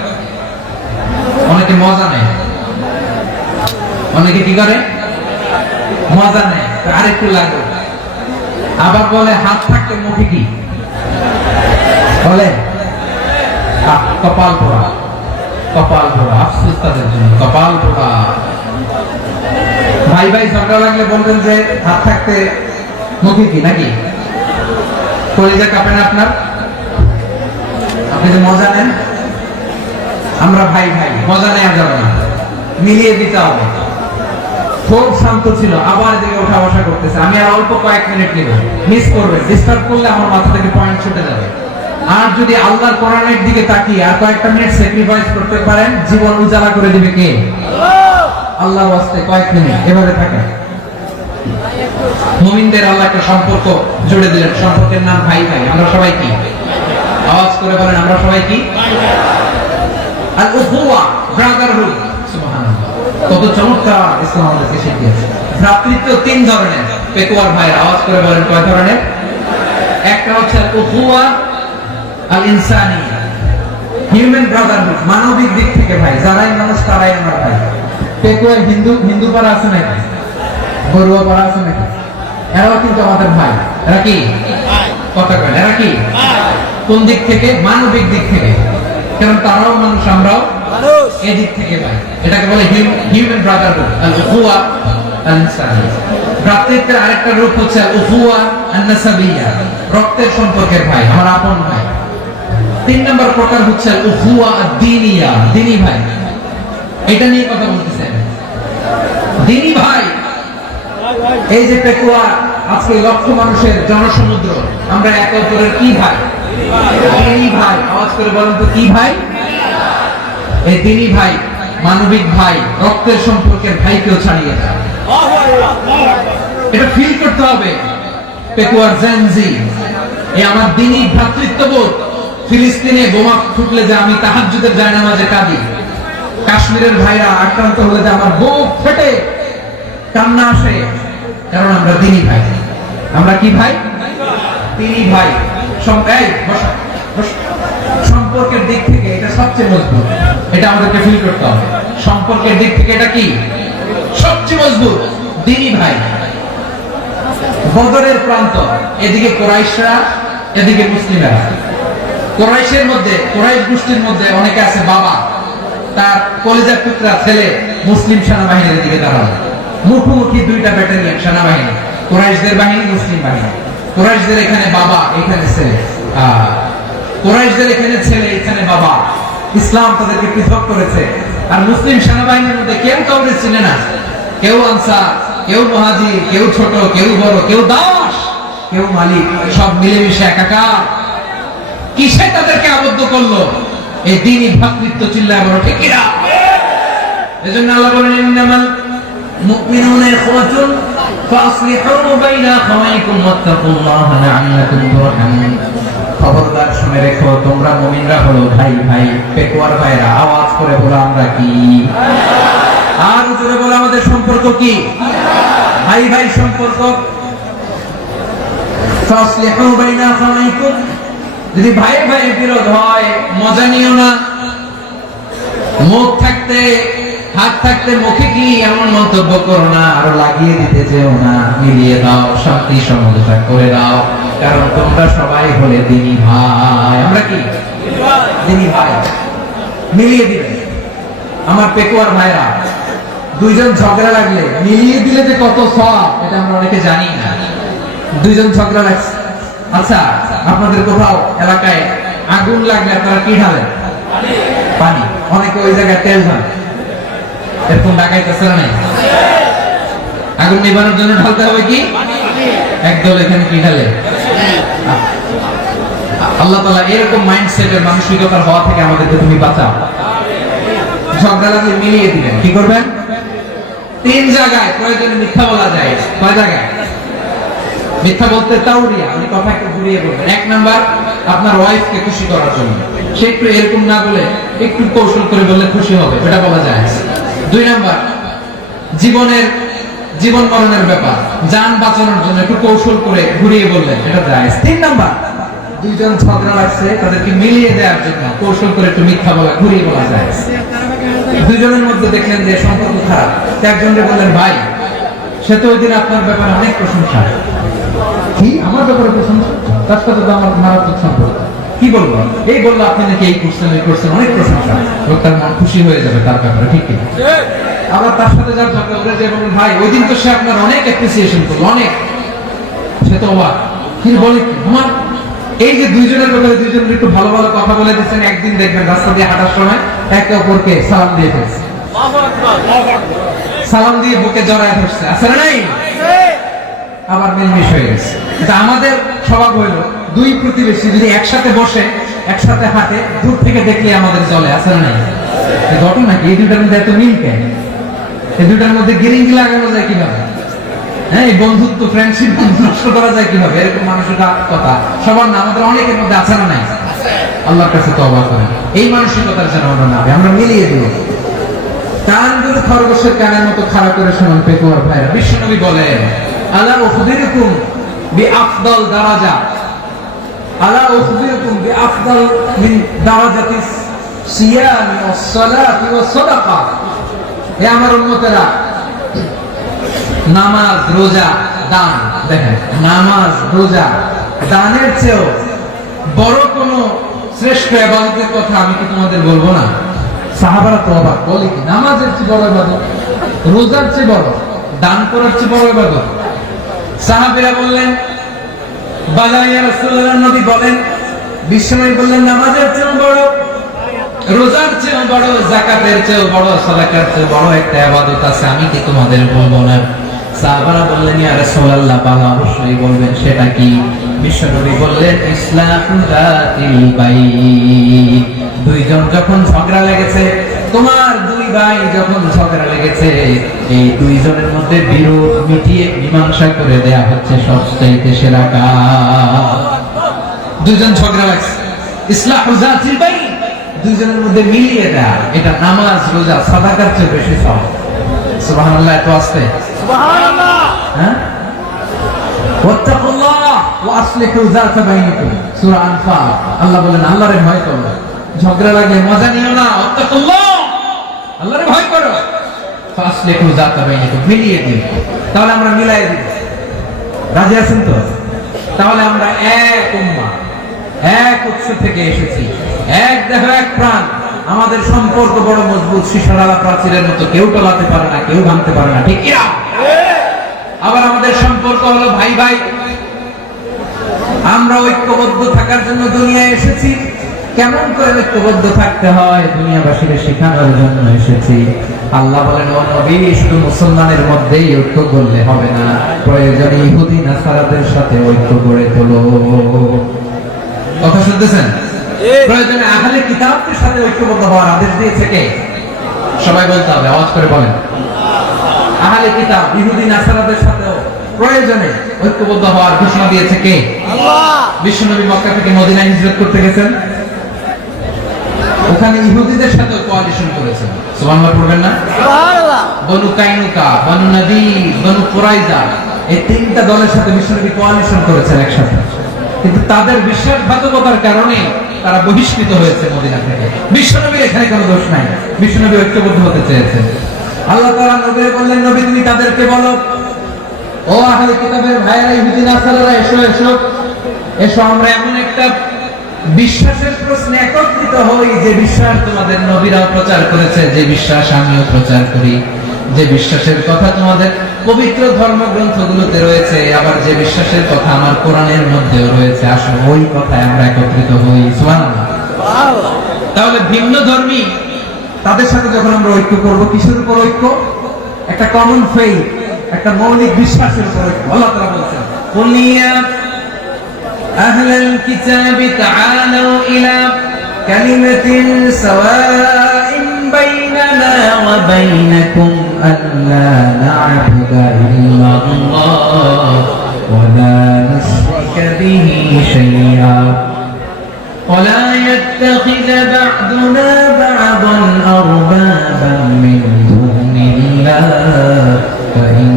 অনেকে মজা নেয়, অনেকে কি করে মজা নেয়, আরেকটু লাগে। আবার বলে হাত থাকতে মুখে কি বলে কপাল পোড়া, কপাল পোড়া। আফসোস তাদের জন্য, কপাল পোড়া। ভাই ভাই ঝগড়া লাগলে বলবেন যে হাত থাকতে মুখে কি, নাকি কলিজা কাঁপে না আপনার? আপনি যে মজা নেন, আমরা ভাই ভাই মজা নেওয়া যাবে না, মিলিয়ে দিতে হবে। খুব শান্ত ছিল, আবার এদিকে ওঠা বসা করতেছে। আমি আর অল্প কয়েক মিনিট নিব, মিস করবে, ডিস্টার্ব করলে আমার মাথা থেকে পয়েন্ট ছুটে যাবে। আর যদি আল্লাহর কোরআনের দিকে তাকিয়ে আর কয়েকটা মিনিট স্যাক্রিফাইস করতে পারেন, জীবন উজালা করে দিবে কে? আল্লাহর ওয়াস্তে কয়েক মিনিট এভাবে থাকে। মুমিনদের আল্লাহ একটা সম্পর্ক জুড়ে দিলেন, সম্পর্কের নাম ভাই ভাই। আমরা সবাই কি? আওয়াজ করে বলেন, আমরা সবাই কি? আল উখুয়া, ব্রাদারহুড। সুবহানাল্লাহ, কত চমৎকার ইসলাম আমাদেরকে শিখিয়েছে। ভ্রাতৃত্ব তিন ধরনের। পেকুয়ার ভাইয়ের আওয়াজ করে বলেন কয় ধরনের? একটা হচ্ছে আল উখুয়া আল ইনসানিয়া, হিউম্যান ব্রাদারহুড, মানবিক দিক থেকে ভাই, যারাই মানুষ তারাই আমার ভাই। পেকুয়ার হিন্দু পাড়া আছে নাকি? বড়ুয়া পাড়া আছে নাকি? এরাও কিন্তু আমাদের ভাই। এরা কি কথা কয়? এরা কি কোন দিক থেকে? মানবিক দিক থেকে। কারণ তারাও মানুষ, আমরাও মানুষ, এই দিক থেকে ভাই। এটাকে বলে হিউম্যান ব্রাদারহুড, আল উখুয়া আল ইনসানিয়া। ভ্রাতৃত্বের আরেকটা রূপ হচ্ছে আল উখুয়া আন নাসাবিয়া, রক্তের সম্পর্কের ভাই, আমার আপন ভাই। তিন নম্বর প্রকার হচ্ছে আল উখুয়া আদ-দীনিয়া, দ্বীনি ভাই। এটা নিয়ে কথা বলতেছেন, দ্বীনি ভাই। এই যে পেকুয়া, আজকে লক্ষ মানুষের জনসমুদ্র, আমরা একে অপরের কি ভাই? দ্বীনি ভাই। আওয়াজ করে বলেন তো কি ভাই? এই দ্বীনি ভাই, মানবিক ভাই, রক্তের সম্পর্কের ভাইকেও ছাড়িয়ে যায়। এটা ফিল করতে হবে। পেকুয়ার জেনজি, এই আমার দ্বীনি ভ্রাতৃত্ববোধ। ফিলিস্তিনে বোমা ফুটলে যে আমি তাহাজ্জুদের জায়নামাজে কাঁদি, কাশ্মীরের ভাইরা আক্রান্ত হলে যে আমার বুক ফেটে কান্না আসে, কারণ আমরা দ্বীনি ভাই। আমরা কি ভাই? দ্বীনি ভাই। সম্পর্কের দিক থেকে এটা সবচেয়ে মজবুত, এটা আমাদেরকে ফিল করতে হবে। সম্পর্কের দিক থেকে এটা কি সবচেয়ে মজবুত? দ্বীনি ভাই। বদরের প্রান্ত, এদিকে কুরাইশরা, এদিকে মুসলিমেরা। কুরাইশের মধ্যে, কুরাইশ গোষ্ঠীর মধ্যে অনেকে আছে বাবা, তার কলিজার টুকরা ছেলে মুসলিম সেনাবাহিনীর দিকে দাঁড়ালো। মুখোমুখি দুইটা ব্যাটালিয়ন সেনাবাহিনী, কুরাইশদের বাহিনী, মুসলিম বাহিনী। কুরাইশদের এখানে বাবা, এখানে ছেলে। কুরাইশদের এখানে ছেলে, এখানে বাবা। ইসলাম তাদেরকে পৃথক করেছে। আর মুসলিম সেনাবাহিনীর মধ্যে কেউ কাউকে চিনে না, কেউ আনসার, কেউ মুহাজির, কেউ ছোট, কেউ বড়, কেউ দাস, কেউ মালিক, সব মিলেমিশে একাকার। কিসে তাদেরকে আবদ্ধ করলো? এই দ্বীনি ভ্রাতৃত্ব। চিল্লায় বড় ঠিক কিনা? এজন্য আল্লাহ বলেন, ইন্নামাল মুমিনুনা ইখওয়াতুন ফাসলিহু বাইনা আখাওয়াইকুম ওয়াত্তাকুল্লাহা লাআল্লাকুম তুরহামুন। খবরদার শুনে রেখো, তোমরা মুমিনরা হলো ভাই ভাই। পেকুয়ার ভাইরা আওয়াজ করে বলো, আমরা কি? আর জোরে বলো, আমাদের সম্পর্ক কি? ভাই ভাই সম্পর্ক। ফাসলিহু বাইনা আখাওয়াইকুম, যদি ভাই ভাই বিরোধ হয় মজা নিও না। মুখ থাকতে, হাত থাকতে মুখে কি এমন মন্তব্য করো না, আরো লাগিয়ে দিতে চেও না। মিলিয়ে দাও, শান্তি সমঝোতা করে দাও, কারণ তোমরা সবাই হলে দ্বীনি ভাই। আমরা কি? দ্বীনি ভাই। মিলিয়ে দিবে। আমার পেকুয়ার ভাইরা, দুইজন ঝগড়া লাগলে মিলিয়ে দিলে যে কত সওয়াব, এটা আমরা অনেকে জানি না। দুইজন ঝগড়া লাগছে, আচ্ছা আপনাদের কোথাও এলাকায় আগুন লাগলে আপনারা কি ঢালেন? পানি। অনেকে ওই জায়গায় তেল ঢালে। এরকম ডাকাইতেছে না? আগুন নিবানোর জন্য ঢালতে হবে কি? একদল এখানে কি ঢালে? আল্লাহ তাআলা এরকম মাইন্ডসেটের মানসিকতার হওয়া থেকে আমাদেরকে তুমি বাঁচাও। ঝগড়া লাগলে মিলিয়ে দিবেন। কি করবেন? তিন জায়গায় প্রয়োজনে মিথ্যা বলা যায়। কয় জায়গায় মিথ্যা বলতে? তাওরিয়া, আমি কথা একটু ঘুরিয়ে বলবেন। এক নাম্বার, আপনার ওয়াইফকে খুশি করার জন্য। সে একটু এরকম না বলে একটু কৌশল করে বললে খুশি হবে, এটা বলা যায়। দুই নাম্বার, জীবন মরণের ব্যাপার, জান বাঁচানোর জন্য একটু কৌশল করে ঘুরিয়ে বললেন, এটা যায়। তিন নাম্বার, দুইজন ঝগড়া লাগছে, তাদেরকে মিলিয়ে দেওয়ার জন্য কৌশল করে একটু মিথ্যা বলা, ঘুরিয়ে বলা যায়। দুইজন দুজনের মধ্যে দেখলেন যে সম্পর্ক খারাপ, একজনকে বললেন ভাই সে তো ওই দিন আপনার ব্যাপারে অনেক প্রশংসা। কি আমার ব্যাপারে প্রশংসা? তার সাথে তো আমার মারাত্মক সম্পর্ক। কি বলবো? এই বললো আপনি নাকি এই করছেন ওই করছেন, অনেক প্রশংসা। লোকটার মন খুশি হয়ে যাবে তার ব্যাপারে, ঠিক কিনা? আবার তার সাথে যার ঝগড়া করে যে বলুন ভাই ওই দিন তো সে আপনার অনেক অ্যাপ্রিসিয়েশন করলো, অনেক। সে তো অবাক, কি বলে কি আমার এই যে দুইজনের ব্যাপারে দুইজন একটু ভালো ভালো কথা বলে দিচ্ছেন, একদিন দেখবেন রাস্তা দিয়ে হাঁটার সময় একে অপরকে সালাম দিয়ে ফেলছে, সালাম দিয়ে বুকে জড়ায় ধরছে, আছে না নাই? আবার মিলমিশ হয়ে গেছে। এটা আমাদের স্বভাব হইলো দুই প্রতিবেশী যদি একসাথে বসে একসাথে হাঁটে, দূর থেকে দেখলে আমাদের চলে, আছে না নাই? ঘটনা কি? এই দুটার মধ্যে এত মিল কেন? এই দুটার মধ্যে গিরিঙ্গি লাগানো যায় কিভাবে? হ্যাঁ, এই বন্ধুত্ব ফ্রেন্ডশিপ নষ্ট করা যায় কিভাবে? এরকম মানুষের কথা সবার না, আমাদের অনেকের মধ্যে আছে না নাই? আল্লাহর কাছে তওবা করেন এই মানসিকতার যেন আমরা না, আমরা মিলিয়ে দিব। কানগুলো খরগোশের কানের মতো খাড়া করে শুনুন পেকুয়ার ভাইরা। বিশ্বনবী বলেন আলা উখবিরুকুম বিআফদাল দারাজা, আলা উখবিরুকুম বিআফদাল মিন দারাজাতিস সিয়াম ওয়াস সালাতি ওয়াস সাদাকা। হে আমার উম্মতেরা, নামাজ রোজা দান, দেখেন নামাজ রোজা দানের চেয়েও বড় কোন শ্রেষ্ঠ ইবাদতের কথা আমি কি তোমাদের বলবো না? সাহাবারা তো অবাক, বলে কি নামাজের চেয়ে বড় ইবাদত, রোজার চেয়ে বড়, দান করার চেয়ে বড় ইবাদত? সাহাবীরা বললেন বালা ইয়া রাসূলুল্লাহ, নবী বলেন, বিশ্বনবী বললেন নামাজের চেয়ে বড়, রোজার চেয়ে বড়, যাকাতের চেয়ে বড়, সাদাকার চেয়ে বড় একটা ইবাদত আছে, আমি কি তোমাদের বলবো না? সাহাবারা বললেন ইয়া রাসূলুল্লাহ, বালা অবশ্যই বলবেন, সেটা কি? বিশ্বনবী বললেন ইসলাহু যাতিল বাইন। দুইজন যখন ঝগড়া লেগেছে, তোমার দুই ভাই যখন ঝগড়া লেগেছে, এই দুইজনের মধ্যে বিরোধ মিটিয়ে মীমাংসা করে দেয়া হচ্ছে সবচেয়ে সেরা কাজ। দুইজন ঝগড়া লাগছে, ইসলাহু যাতিল বাইন, দুইজনের মধ্যে মিলিয়ে দেয়া, এটা নামাজ রোজা সাদাকার চেয়ে বেশি সওয়াব। সুবহানাল্লাহ, এত আসতে সুবহানাল্লাহ। হ্যাঁ, ওয়াত্তাকুল্লাহ ওয়া আসলিহু যাতা বাইনিকুম, সূরা আনফাল। আল্লাহ বলেন আল্লাহরে ভয় করো, ঝগড়া লাগলে মজা নিও না, ওয়াত্তাকুল্লাহ, আল্লাহরে ভয় করো, ফাসলিহু যাতা বাইনিকুম, মিলিয়ে দিন। তাহলে আমরা মিলাই দিব, রাজি আছেন তো? তাহলে আমরা এক উম্মাহ, এক উৎস থেকে এসেছি, এক দেহ এক প্রাণ, আমাদের সম্পর্ক বড় মজবুত, শিশারালা প্রাচীরের মতো, কেউ টলাতে পারে না, কেউ ভাঙতে পারে না, ঠিক কিনা? আবার আমাদের সম্পর্ক হলো ভাই ভাই, আমরা ঐক্যবদ্ধ থাকার জন্য দুনিয়ায় এসেছি। কেমন করে ঐক্যবদ্ধ থাকতে হয় দুনিয়াবাসীকে শেখানোর জন্য এসেছি। আল্লাহ বলেন ও নবী, শুধু মুসলমানের মধ্যেই ঐক্য করলে হবে না, প্রয়োজনে ইহুদি নাসারাদের সাথে ঐক্য গড়ে তোলো। কথা শুনতেছেন? প্রয়োজনে আহলে কিতাবদের সাথে ঐক্যবদ্ধ হওয়ার আদেশ দিয়েছে কে? সবাই বলতে হবে, আওয়াজ করে বলেন। আহলে কিতাব ইহুদি নাসারাদের সাথেও প্রয়োজনে ঐক্যবদ্ধ হওয়ার ঘোষণা দিয়েছে কে? আল্লাহ। বিশ্বনবী মক্কা থেকে মদিনায় হিজরত করতে গেছেন, ওখানে ইহুদিদের সাথে কোয়ালিশন করেছেন। সুবহানাল্লাহ পড়বেন না? সুবহানাল্লাহ। বনু কাইনুকা, বনু নদীর, বনু কুরাইজা, এই তিনটা দলের সাথে বিশ্বনবী কোয়ালিশন করেছেন একসাথে, কিন্তু তাদের বিশ্বাসঘাতকতার কারণে তারা বহিষ্কৃত হয়েছে মদিনা থেকে। বিশ্বনবীর এখানে কোনো দোষ নাই, বিশ্বনবী ঐক্যবদ্ধ হতে চেয়েছেন। আল্লাহ তাআলা নবীকে বললেন, নবী তুমি তাদেরকে বলো, ও আহলে কিতাবের ভাইয়েরা, ইহুদি নাসারারা, এসো এসো এসো, আমরা এমন একটা বিশ্বাসের প্রশ্নে একত্রিত হই যে বিশ্বাস তোমাদের নবীরাও প্রচার করেছে, যে বিশ্বাস আমিও প্রচার করি, যে বিশ্বাসের কথা তোমাদের পবিত্র ধর্মগ্রন্থগুলোতে রয়েছে, আবার যে বিশ্বাসের কথা আমার কোরআনের মধ্যেও রয়েছে, আসো ওই কথায় আমরা একত্রিত হই। সুবহানাল্লাহ। তাহলে ভিন্ন ধর্মী তাদের সাথে যখন আমরা ঐক্য করব, কিসের উপর ঐক্য? একটা কমন ফেইথ, একটা মৌলিক বিশ্বাসের উপর ঐক্য। আল্লাহ তাআলা বলেছেন কুলিয়া আহলাল কিতাবি তাআলু ইলা কালিমাতিন সাওয়াইন বাইনানা ওয়া বাইনাকুম আল্লা না'বুদা ইল্লাল্লাহ ওয়া লা নুশরিকা বিহি শাইআ ولا يتخذ بعضنا بعضا أربابا من دون الله فإن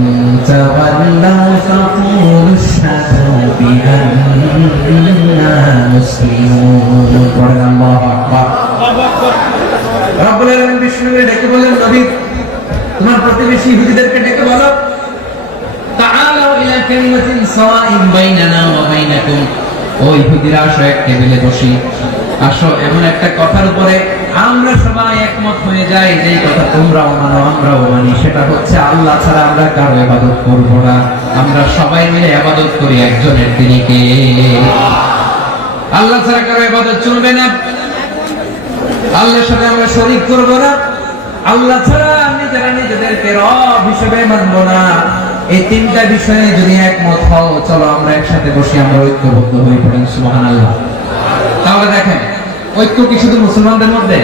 تولوا فقولوا اشهدوا بأننا مسلمون. الله أكبر. رب العالمين বিষ্ণুকে ডেকে বললেন, নবী তোমার প্রতিবেশী ইহুদিদেরকে ডেকে বলো, তাআলাউ ইলা কালিমাতিন সাওয়াইন বাইনানা ওয়া বাইনাকুম, ও ইহুদিরা আসো এক টেবিলে বসি, আসো এমন একটা কথার উপরে আমরা সবাই একমত হয়ে যাই, যে কথা তোমরাও মানো আমরাও মানি, সেটা হচ্ছে আল্লাহ ছাড়া আমরা কারো ইবাদত করব না, আমরা সবাই মিলে ইবাদত করি একজনের, তিনি কে? আল্লাহ ছাড়া কারো ইবাদত চলবে না, আল্লাহর সাথে আমরা শরীক করব না, আল্লাহ ছাড়া নিজেরা নিজেদেরকে রব হিসেবে মানব না। এই তিনটা বিষয়ে যদি একমত হও, চলো আমরা একসাথে বসে আমরা ঐক্যবদ্ধ হয়ে পড়ি, সুবহানাল্লাহ। তাহলে দেখেন, ঐক্য কি শুধু মুসলমানদের মধ্যে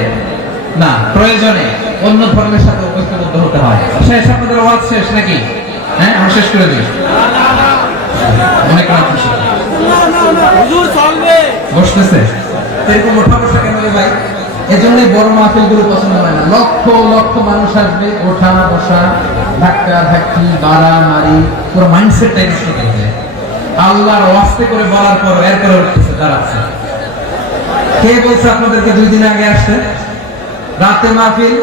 না, প্রয়োজনে অন্য ধর্মের সাথে ঐক্যবদ্ধ হতে হয়। শেষ, আপনাদের ওয়াজ শেষ নাকি? হ্যাঁ, আমি শেষ করে দিই। অনেক রাত হুজুর চলবে বসতেছে, এরকম ওঠা বসা কেন রে ভাই? এজন্যই বড় মাহফিলগুলো পছন্দ হয় না। লক্ষ লক্ষ মানুষ আসবে, ওঠা বসা, ধাক্কা ধাক্কি, মারামারি, পুরো মাইন্ডসেটটাই নষ্ট হয়ে যায়। আল্লাহর ওয়াস্তে করে বলার পর এরপরে উঠতেছে, দাঁড়াচ্ছে। কে বলছে আপনাদেরকে 2 দিন আগে আসতে? রাতে মাহফিল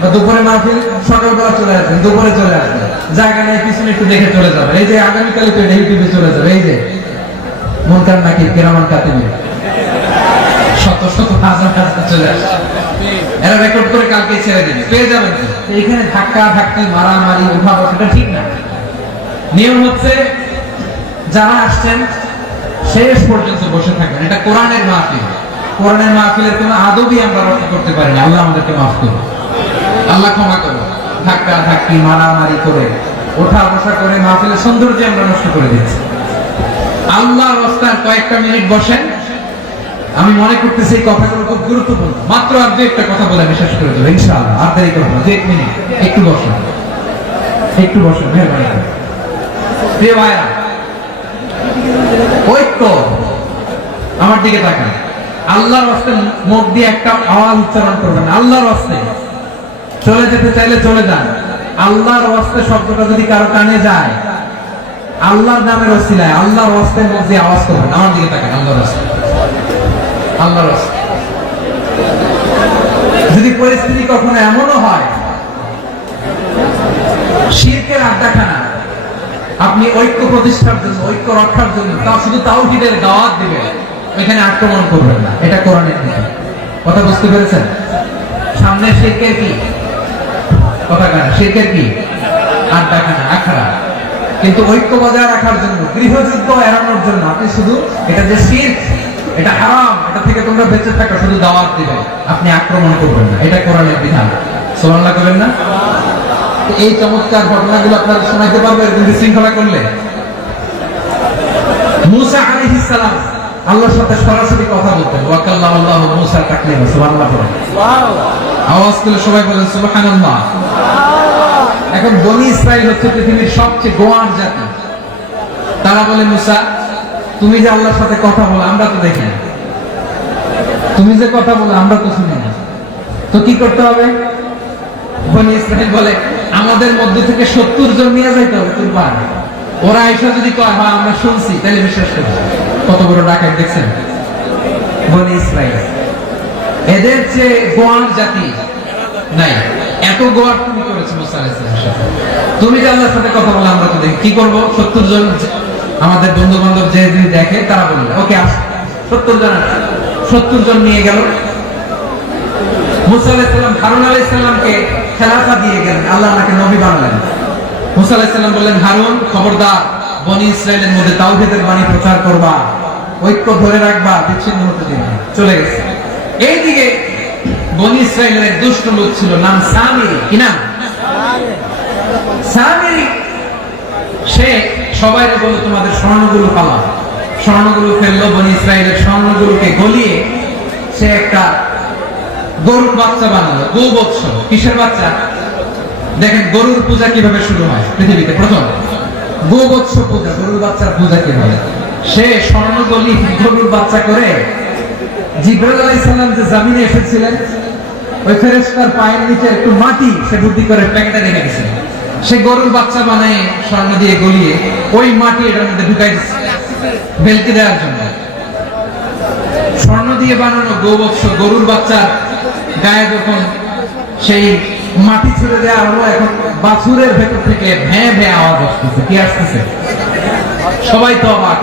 বা দুপুরে মাহফিল, সকালবেলা চলে আসবেন, দুপুরে চলে আসবেন, জায়গা নেই পিছনে একটু দেখে চলে যাবে। এই যে আগামীকালে তো ইউটিউবে চলে যাবে, এই যে মুনকার নাকির কিরামান কাতিবিন শত শত হাজার হাজার চলে আসছে, এরা রেকর্ড করে কালকে ছেড়ে দিবে, পেয়ে যাবেন। এইখানে ধাক্কা ধাক্কি, মারামারি, উঠা বসাটা ঠিক না। নিয়ম হচ্ছে যারা আসছেন শেষ পর্যন্ত বসে থাকবেন। এটা কোরআনের মাহফিল, কোরআনের মাহফিলের কোনো আদবই আমরা রক্ষা করতে পারি না। আল্লাহ আমাদেরকে মাফ করুন, আল্লাহ ক্ষমা করুন। ধাক্কা ধাক্কি, মারামারি করে, ওঠা বসা করে মাহফিলের সৌন্দর্য আমরা নষ্ট করে দিচ্ছি। আল্লাহর রাস্তায় কয়েকটা মিনিট বসেন। আমি মনে করতেছি এই কথাগুলো খুব গুরুত্বপূর্ণ। মাত্র আর 2-1টা কথা বলে আমি শেষ করে দেবো ইনশাআল্লাহ। আর দেরি করবো না, 1 মিনিট একটু বসেন, একটু বসেন, মেহরবানি করে। প্রিয় ভাইরা, ঐক্য, আমার দিকে তাকান। আল্লাহর রাস্তায় মুখ দিয়ে একটা আওয়াজ উচ্চারণ করবেন, আল্লাহর রাস্তায়। চলে যেতে চাইলে চলে যান। আল্লাহর রাস্তায় শব্দটা যদি কারো কানে যায়, আল্লাহর নামের ওসিলায় আল্লাহর রাস্তায় মুখ দিয়ে আওয়াজ করবেন। আমার দিকে তাকান, আল্লাহর রাস্তায়, আল্লাহর রাস্তায়। যদি পরিস্থিতি কখনো এমনও হয় শিরকের আড্ডাখানা, আপনি ঐক্য প্রতিষ্ঠার জন্য, ঐক্য রক্ষার জন্য তা শুধু তাওহীদের দাওয়াত দিবেন, এখানে আক্রমণ করবেন না। এটা কোরআনের নীতি। কথা বুঝতে পেরেছেন? সামনে শিরকের কি কথা কানা, শিরকের কি আড্ডাখানা, আখড়া। কিন্তু ঐক্য বজায় রাখার জন্য, গৃহযুদ্ধ এড়ানোর জন্য আপনি শুধু এটা যে শিরক, এটা হারাম, এটা থেকে তোমরা বেঁচে থাকো, শুধু দাওয়াত দিবেন, আপনি আক্রমণ করবেন না। এটা কোরআনের বিধান। সুবহানাল্লাহ করবেন না? এই চমৎকার ঘটনাগুলো আপনারা শোনাইতে পারবো এরকম বিশৃঙ্খলা করলে। মুসা আলাইহিস সালাম আল্লাহর সাথে সরাসরি কথা বলতেন। ওয়া কাল্লামাল্লাহু মুসা তাকলিমা। সুবহানাল্লাহ পড়েন, আওয়াজ করে সবাই বলেন সুবহানাল্লাহ। এখন বনি ইসরাইল হচ্ছে পৃথিবীর সবচেয়ে গোয়ার জাতি। তারা বলে, মুসা তুমি যে আল্লাহর সাথে কথা বলো আমরা তো দেখি না, তুমি যে কথা বলো আমরা তো শুনি না, তো কি করতে হবে? বনি ইসরাইল বলে, আমাদের মধ্যে থেকে 70 জন নিয়ে যাইতে হবে কুরবান। ওরা এসে যদি কয় হ্যাঁ আমরা শুনছি, তাহলে বিশ্বাস করবে। কত বড় ডাকাত দেখছেন বনি ইসরাইল। এদের চেয়ে গোয়ার জাতি নাই। এত গোয়ার তুমি করেছো মুসা আলাইহিস সালামের সাথে। তুমি যে আল্লাহর সাথে কথা বলো আমরা তো দেখি, কি করব? 70 জন আমাদের বন্ধু বান্ধব যে যদি দেখে তারা বলবে ওকে আস, 70 জন নিয়ে গেল। মুসা আলাইহিস সালাম হারুন আলাইহিস সালামকে খেলাফা দিয়ে গেলেন, আল্লাহ তাকে নবী বানালেন। মুসা আলাইহিস সালাম বললেন, হারুন খবরদার, বনি ইসরাইলের মধ্যে তাওহীদের বাণী প্রচার করবা, ঐক্য ধরে রাখবা, বিচ্ছিন্ন হতে দিবে না। চলে গেছে। এইদিকে বনি ইসরাইলের এক দুষ্ট লোক ছিল, নাম সামিরি। কি নাম? সামিরি। সে সবাইকে বলল তোমাদের স্বর্ণগুলো পালা। স্বর্ণগুলো ফেললো, বনি ইসরাইলের স্বর্ণগুলোকে গলিয়ে সে একটা গরুর বাচ্চা বানালো। গোবৎস। কিসের বাচ্চা? দেখেন গরুর পূজা কিভাবে শুরু হয় পৃথিবীতে প্রথম, গোবৎস পূজা, গরুর বাচ্চার পূজা কিভাবে। সে স্বর্ণগলি গরুর বাচ্চা করে জিবরাইল আলাইহিস সালাম যে জমিনে এসেছিলেন, ওই ফেরেশতার পায়ের নিচে একটু মাটি সে বুদ্ধি করে প্যাকেটে রেখে দিয়েছিল। সে গরুর বাচ্চা বানায় স্বর্ণ দিয়ে গলিয়ে ওই মাটি এটার মধ্যে ঢুকাই দিচ্ছে বেলকে দেওয়ার জন্য। স্বর্ণ দিয়ে বানানো গোবৎস গরুর বাচ্চার গায়ে যখন সেই মাটি ছুড়ে দেওয়া হলো, এখন বাছুরের ভেতর থেকে ভ্যাঁ ভ্যাঁ আওয়াজ আসতেছে। কি আসতেছে? সবাই তো অবাক।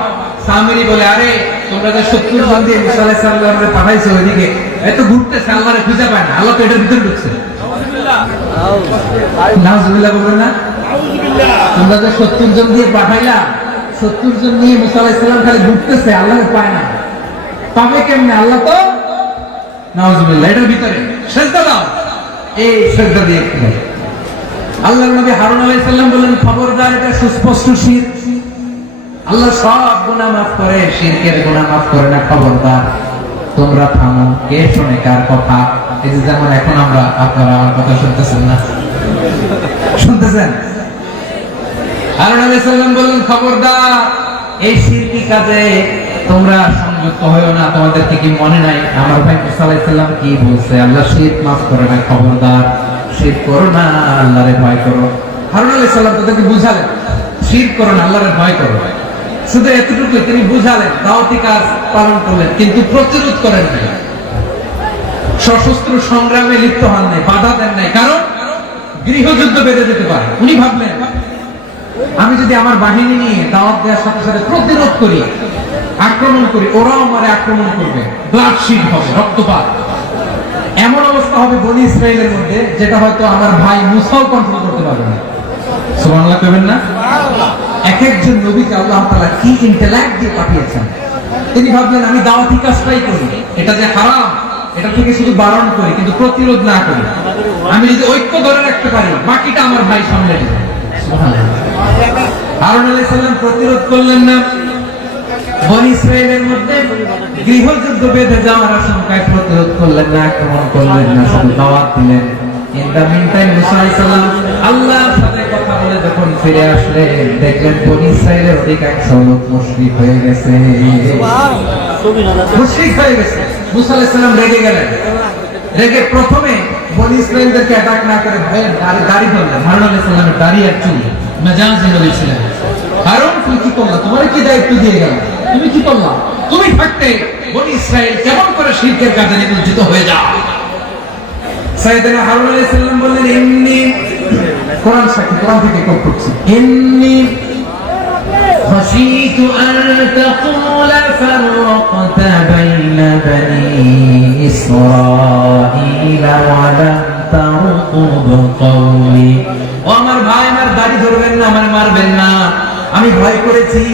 সামিরি বলে, আরে তোমরা যে 70 জন দিয়ে মুসা আলাইহিস সালামকে পাঠাইছো ওইদিকে, এত ঘুরতেছে, আল্লাহরে খুঁজে পায় না, আল্লাহ তো এটার ভিতরে ঢুকছে। নাউজুবিল্লাহ বলবেন না? তোমরা যে 70 জন দিয়ে পাঠাইলা, 70 জন নিয়ে মুসা আলাইহিস সালাম খালি ঘুরতেছে, আল্লাহরে পায় না। পাবে কেমনে? আল্লাহ তো নাউজুবিল্লাহ এটার ভিতরে। সেজদা দাও, এই সেজদা দিয়ে আল্লাহর নবী হারুন আলাইহিস সালাম বললেন, খবরদার, এটা সুস্পষ্ট শিরক। আল্লাহ সব গুনাহ মাফ করে, শিরকের গুনাহ মাফ করে না, খবরদার তোমরা থামো। কে শোনে কার কথা? এই যে যেমন এখন আপনারা আমার কথা শুনতেছেন না, শুনতেছেন? হারুন আলাইহিস সালাম বললেন, খবরদার, এই শিরকি কাজে তোমরা সংযুক্ত হয়ো না। তোমাদেরকে কি মনে নাই আমার ভাই মুসা আলাইহিস সালাম কি বলছে? আল্লাহ শিরক মাফ করে না, খবরদার শিরক করো না, আল্লাহরে ভয় করো। হারুন আলাইহিস সালাম তাদেরকে বুঝালেন, শিরক করো না, আল্লাহরে ভয় করো। শুধু এতটুকুই তিনি বুঝালেন, দাওয়াতি কাজ পালন করলেন, কিন্তু প্রতিরোধ করেন নাই, সশস্ত্র সংগ্রামে লিপ্ত হন নাই, বাধা দেন নাই। কারণ গৃহযুদ্ধ বেঁধে যেতে পারে। উনি ভাবলেন, আমি যদি আমার বাহিনী নিয়ে দাওয়াত দেওয়ার সাথে সাথে প্রতিরোধ করি, আক্রমণ করি, ওরাও আমারে আক্রমণ করবে, ব্লাডশিট হবে, রক্তপাত, এমন অবস্থা হবে বনি ইসরাইলের মধ্যে, যেটা হয়তো আমার ভাই মুসাও কন্ট্রোল করতে পারবে না। সুবহানাল্লাহ কইবেন না? এক একজন নবীকে আল্লাহ তাআলা কি ইন্টেলেক্ট দিয়ে পাঠিয়েছেন। তিনি ভাবলেন, আমি দাওয়াতি কাজটাই করি, এটা যে হারাম এটা থেকে শুধু বারণ করি, কিন্তু প্রতিরোধ না করি। আমি যদি ঐক্য ধরে রাখতে পারি, বাকিটা আমার ভাই সামলে নেবে। সুবহানাল্লাহ। হারুন আলাইহিস সালাম প্রতিরোধ করলেন না, বনি ইসরাইলের মধ্যে গৃহযুদ্ধ বেঁধে যাওয়ার আশঙ্কায় প্রতিরোধ করলেন না, আক্রমণ করলেন না, শুধু দাওয়াত দিলেন। ইন দা মিন টাইম মুসা আলাইহিস সালাম আল্লাহর সাথে কথা বলে যখন ফিরে আসলেন, দেখলেন বনি ইসরাইলের অধিকাংশ লোক মুশরিক হয়ে গেছে। মুশরিক হয়ে গেছে। মুসা আলাইহিস সালাম রেগে গেলেন। রেগে প্রথমে বনি ইসরাইলদেরকে অ্যাটাক না করে ভয়ে দাড়ি ধরলেন। হারুন আলাইহিস সালামের দাড়ি আর চুল মেজাজি নবী ছিলেন। হারুন, তুমি কি করলা? তোমার কি দায়িত্ব দিয়ে গেল? তুমি কি করলা? তুমি থাকতে বনি ইসরাইল কেমন করে শিরকের কাজে নিমজ্জিত হয়ে যায়? সাইয়েদনা হারুন আলাইহিস সালাম বললেন, ইন্নী, কোরআন সাক্ষী, কোরআন থেকে কোট করছি, ইন্নী خشيت أن تقول فرقت بين بني إسرائيل ولم ترقب قولي। ও আমার ভাই, আমার দাড়ি ধরবেন না, আমার মারবেন না। আমি ভয় করেছি,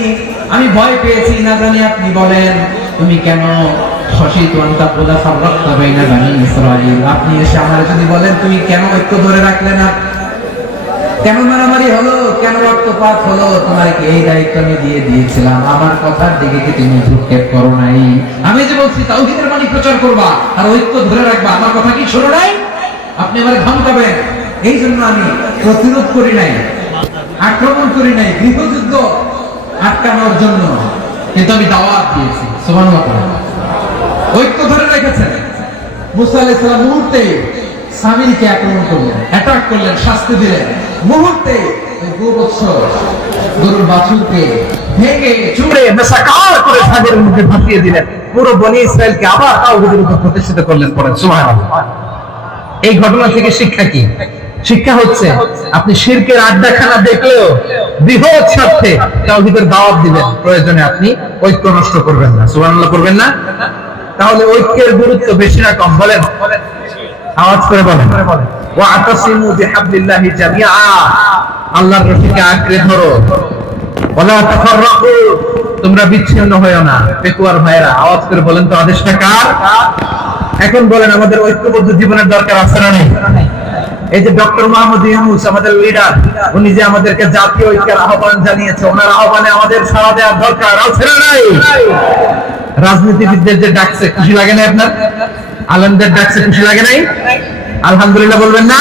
আমি ভয় পেয়েছি, না জানি আপনি বলেন তুমি কেন খশিত আন তাকুল ফাররাকত বাইনা বানি ইসরাঈল। আপনি এসে আমার যদি বলেন তুমি কেন ঐক্য ধরে রাখলে না, কেন মারামারি হলো, কেন রক্তপাত হলো, তোমার কি এই দায়িত্ব আমি দিয়ে দিয়েছিলাম? আমার কথার দিকে কি তুমি ভ্রুক্ষেপ করো নাই? আমি যে বলছি তাওহীদের বাণী প্রচার করবা আর ঐক্য ধরে রাখবা, আমার কথা কি শোনো নাই? আপনি আমারে ধমকাবেন, এই জন্য আমি প্রতিরোধ করি নাই, আক্রমণ করি নাই, গৃহযুদ্ধ আটকানোর জন্য, কিন্তু আমি দাওয়াত দিয়েছি। সুবহানাল্লাহ। ঐক্য ধরে রেখেছেন। মুসা আলাইহিস সালাম মুহূর্তে সামিরীকে আক্রমণ করলেন, অ্যাটাক করলেন, শাস্তি দিলেন। মুহূর্তে গরুর বাছুরকে ভেঙে চুড়ে মেসাকার করে সাগরের মধ্যে ভাসিয়ে দিলেন। পুরো বনি ইসরায়েলকে আবার তাওহীদের উপর প্রতিষ্ঠিত করলেন। পড়েন সুবহানাল্লাহ। এই ঘটনা থেকে শিক্ষা কি? শিক্ষা হচ্ছে, আপনি শিরকের আড্ডাখানা দেখলেও বৃহৎ স্বার্থে তাওহীদের দাওয়াত দিবেন, প্রয়োজনে আপনি ঐক্য নষ্ট করবেন না। সুবহানাল্লাহ করবেন না? তাহলে ঐক্যের গুরুত্ব বেশি না কম? বলেন, আওয়াজ করে বলেন। ওয়াতাসিমু বিহাবলিল্লাহি জামিআ, আল্লাহর রশিকে আঁকড়ে ধরো। ওয়ালা তাফাররাকু, তোমরা বিচ্ছিন্ন হয়ো না। পেকুয়ার ভাইরা আওয়াজ করে বলেন তো, আদেশটা কার? এখন বলেন, আমাদের ঐক্যবদ্ধ জীবনের দরকার আছে না নেই? এই যে ডক্টর মোহাম্মদ ইউনূস আমাদের লিডার, উনি যে আমাদেরকে জাতীয় ঐক্যের আহ্বান জানিয়েছে, ওনার আহ্বানে আমাদের সাড়া দেওয়ার দরকার আছে না নাই? রাজনীতিবিদদের যে ডাকছে, খুশি লাগে না আপনার? আলেমদের ডাকছে, খুশি লাগে নাই? আলহামদুলিল্লাহ বলবেন না?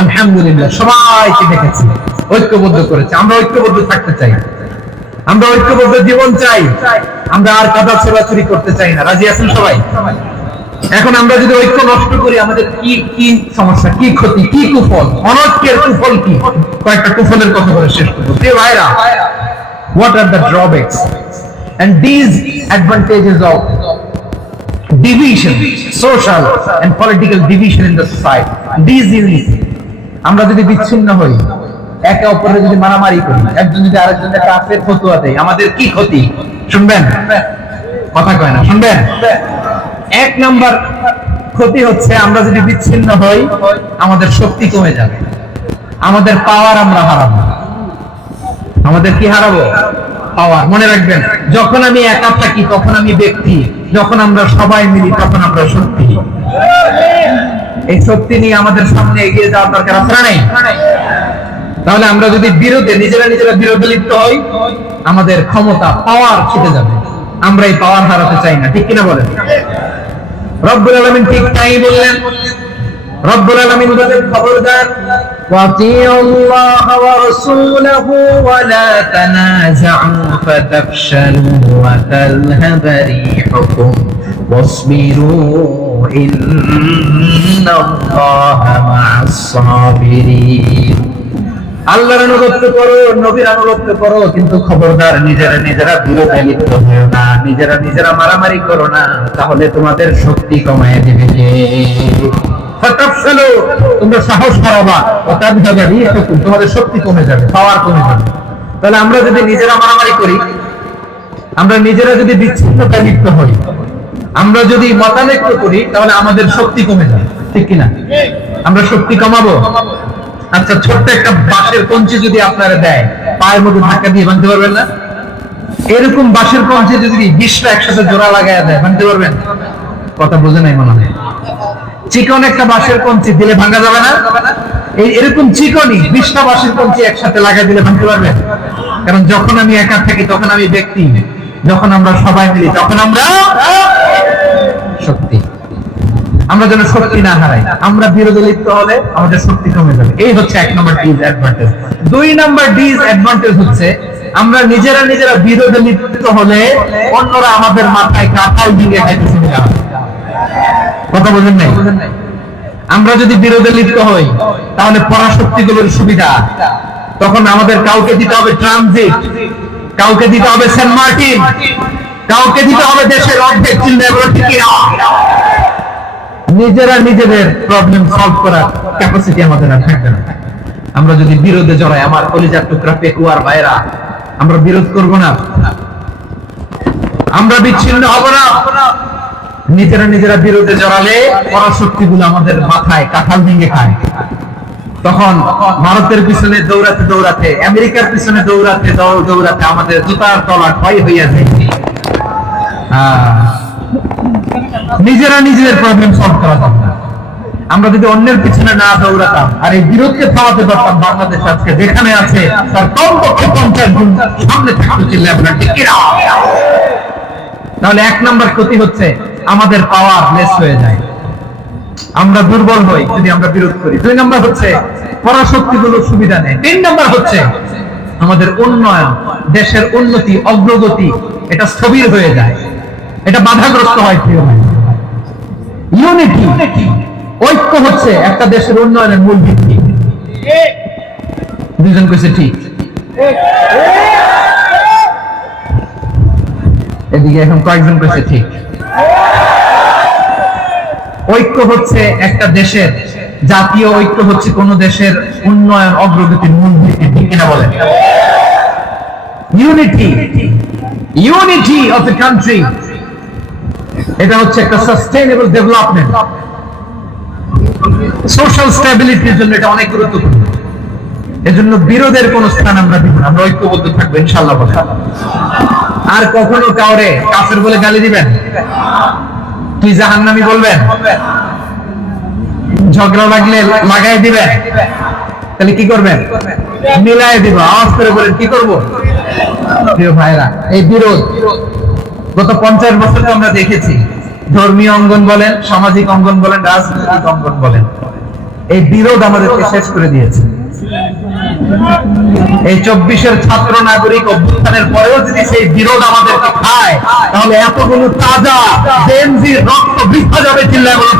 আলহামদুলিল্লাহ। সবাইকে ডেকেছে, ঐক্যবদ্ধ করেছে। আমরা ঐক্যবদ্ধ থাকতে চাই, আমরা ঐক্যবদ্ধ জীবন চাই, আমরা আর কাদা ছোড়াছুরি করতে চাই না। রাজি আছেন সবাই? এখন আমরা যদি ঐক্য নষ্ট করি, আমাদের কি কি সমস্যা, কি ক্ষতি, কি কুফল? অনৈক্যের কুফল কি? কয়েকটা কুফলের কথা বলে শেষ করবো। প্রিয় ভাইরা, what are the drawbacks and these advantages of division, social and political division in the society. These unity. আমরা যদি বিচ্ছিন্ন হই, একে অপরের যদি মারামারি করি, একজন যদি আরেকজনের কাফের ফতোয়া দেয়, আমাদের কি ক্ষতি? শুনবেন? কথা কয় না, শুনবেন? এক নাম্বার ক্ষতি হচ্ছে আমরা যদি বিচ্ছিন্ন হই, আমাদের শক্তি কমে যাবে, আমাদের পাওয়ার আমরা হারাবো। আমাদের কি হারাবো? পাওয়ার। মনে রাখবেন, যখন আমি একা থাকি তখন আমি ব্যক্তি, যখন আমরা সবাই মিলি তখন আমরা শক্তি। এই শক্তি নিয়ে আমাদের সামনে এগিয়ে যাওয়ার দরকার আছে না নাই? তাহলে আমরা যদি বিরোধে নিজেরা বিরোধে লিপ্ত হই, আমাদের ক্ষমতা পাওয়ার ছুটে যাবে। আমরা এই পাওয়ার হারাতে চাই না, ঠিক কিনা বলেন? রব্বুল আলামিন ঠিক তাই বললেন। রব্বুল আলামিন বলেন, খবরদার, ওয়াতিউল্লাহ ওয়া রাসূলাহু ওয়া লা তানাযাউ ফাতাফশালু ওয়া তাযহাবা রিহুকুম ওয়াসবিরু ইন্নাল্লাহা মা'আস সাবিরিন। আল্লাহর আনুগত্য করো, নবীর আনুগত্য করো, কিন্তু খবরদার নিজেরা বিরোধে লিপ্ত হও না, নিজেরা মারামারি করো না, তাহলে তোমাদের শক্তি কমায় দিবে কে? ফাতাফশালু, তোমরা সাহস হারাবা, ওয়া তাযহাবা রিহুকুম, তোমাদের শক্তি কমে যাবে, পাওয়ার কমে যাবে। তাহলে আমরা যদি নিজেরা মারামারি করি, আমরা নিজেরা যদি বিচ্ছিন্নতায় লিপ্ত হই, আমরা যদি মতানৈক্য করি, তাহলে আমাদের শক্তি কমে যাবে, ঠিক কিনা? আমরা শক্তি কমাবো। আচ্ছা, ছোট্ট একটা বাঁশের কঞ্চি যদি আপনারা দেয়, পায়ের মধ্যে ধাক্কা দিয়ে ভাঙতে পারবেন না? এরকম বাঁশের কঞ্চি যদি 20টা একসাথে জোড়া লাগায় দেয়, ভাঙতে পারবেন? কথা বুঝে নাই মনে হয়। চিকন একটা বাঁশের কঞ্চি দিলে ভাঙা যাবে না? এরকম চিকনই 20টা বাঁশের কঞ্চি একসাথে লাগাই দিলে ভাঙতে পারবেন? কারণ যখন আমি একা থাকি তখন আমি ব্যক্তি, যখন আমরা সবাই মিলি তখন আমরা শক্তি। আমরা যেন শক্তি না হারাই, আমরা বিরোধে লিপ্ত হলে আমাদের শক্তি কমে যাবে। এই হচ্ছে 1 নম্বর ডিসঅ্যাডভান্টেজ। 2 নম্বর ডিসঅ্যাডভান্টেজ হচ্ছে আমরা নিজেরা বিরোধে লিপ্ত হলে অন্যরা আমাদের মাথায় কাঁঠাল দিয়ে খাইতে শুনে যাবে। কথা বলেন নাই? আমরা যদি বিরোধে লিপ্ত হই, তাহলে পরাশক্তিগুলোর সুবিধা, তখন আমাদের কাউকে দিতে হবে ট্রানজিট, কাউকে দিতে হবে সেন্ট মার্টিন, কাউকে দিতে হবে দেশের অর্ধেক চিল্লা। নিজেদের প্রবলেম সলভ করার ক্যাপাসিটি আমাদের আর থাকবে না। আমরা যদি বিরোধে জড়াই, আমার কলিজার টুকরা পেকুয়ার ভাইরা, আমরা বিরোধ করব না, আমরা বিচ্ছিন্ন হব না। নিজেরা বিরোধে জড়ালে পরাশক্তিগুলো আমাদের মাথায় কাঁঠাল ভেঙে খায়। তখন ভারতের পিছনে দৌড়াতে, আমেরিকার পিছনে দৌড়াতে আমাদের জুতার তলা ক্ষয় হইয়া যায়। নিজেদের প্রবলেম সলভ করা যাবে না। আমরা যদি অন্যের পিছনে না দৌড়াতাম আর এই বিরোধকে থামাতে পারতাম, বাংলাদেশ আজকে যেখানে আছে তার কমপক্ষে 50 গুণ সামনে থাকতে ছিল। তাহলে 1 নম্বর ক্ষতি হচ্ছে আমাদের পাওয়ার লেস হয়ে যায়, আমরা দুর্বল হই যদি আমরা বিরোধ করি। 2 নম্বর হচ্ছে পরাশক্তিগুলো সুবিধা নেয়। 3 নম্বর হচ্ছে আমাদের উন্নয়ন, দেশের উন্নতি, অগ্রগতি, এটা স্থবির হয়ে যায়, এটা বাধাগ্রস্ত হয়। ইউনিটি, ঐক্য হচ্ছে একটা দেশের উন্নয়নের মূল ভিত্তি। দুজন কইছে ঠিক, এদিকে এখন কয়েকজন কইছে ঠিক। ঐক্য হচ্ছে একটা দেশের, জাতীয় ঐক্য হচ্ছে কোন দেশের উন্নয়ন, অগ্রগতির মূল ভিত্তি, ঠিক কিনা বলেন? ইউনিটি অফ দ্য কান্ট্রি, এটা হচ্ছে একটা সাস্টেইনেবল ডেভেলপমেন্ট, সোশ্যাল স্ট্যাবিলিটির জন্য এটা অনেক গুরুত্বপূর্ণ। এজন্য বিরোধের কোন স্থান আমরা দিব না, আমরা ঐক্যবদ্ধ থাকবো ইনশাআল্লাহ। আর কখনো কাউরে কাফের বলে গালি দিবেন, তুই জাহান্নামী বলবেন, ঝগড়া লাগলে লাগাই দিবেন, তাহলে কি করবেন? মিলাই দিব। আওয়াজ করে বলেন, কি করব? প্রিয় ভাইরা, এই বিরোধ গত 50 বছর আমরা দেখেছি। ধর্মীয় অঙ্গন বলেন, সামাজিক অঙ্গন বলেন, রাজনৈতিক অঙ্গন বলেন, এই বিরোধ আমাদেরকে শেষ করে দিয়েছে। এই 24-এর ছাত্র নাগরিক অভ্যুত্থানের পরেও যদি সেই বিরোধ আমাদেরকে খায়, তাহলে এতগুলো তাজা জেনজির রক্ত বৃথা যাবে। চিল্লায় বলে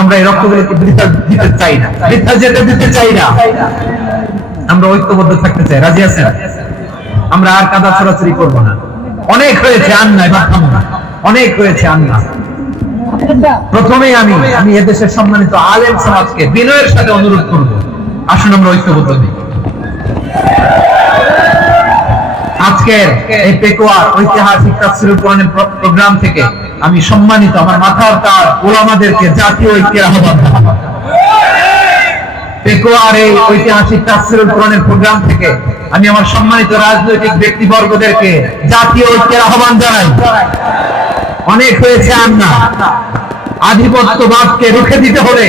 আমরা এই রক্তগুলোকে বৃথা দিতে চাই না, বৃথা যেতে দিতে চাই না। আমরা ঐক্যবদ্ধ থাকতে চাই। রাজি আছেন? আমরা আর কাদা ছড়াছড়ি করবো না, অনেক হয়েছে আন্না, এবার থামুন। অনেক হয়েছে আন্না। প্রথমেই আমি এদেশের সম্মানিত আলেম সমাজকে বিনয়ের সাথে অনুরোধ করব, আসুন আমরা ঐক্যবদ্ধ হই। আজকের এই পেকুয়ার ঐতিহাসিক তাফসীরুল কোরআনের প্রোগ্রাম থেকে আমি সম্মানিত আমার মাথার তার ওলামাদেরকে জাতীয় ঐক্যের আহ্বান জানাবো। পেকুয়ার এই ঐতিহাসিক তাফসীরুল কোরআনের প্রোগ্রাম থেকে আমি আমার সম্মানিত রাজনৈতিক ব্যক্তিবর্গদেরকে জাতীয় ঐক্যের আহ্বান জানাই। অনেক হয়েছে আন্না। আধিপত্যবাদকে রুখে দিতে হলে,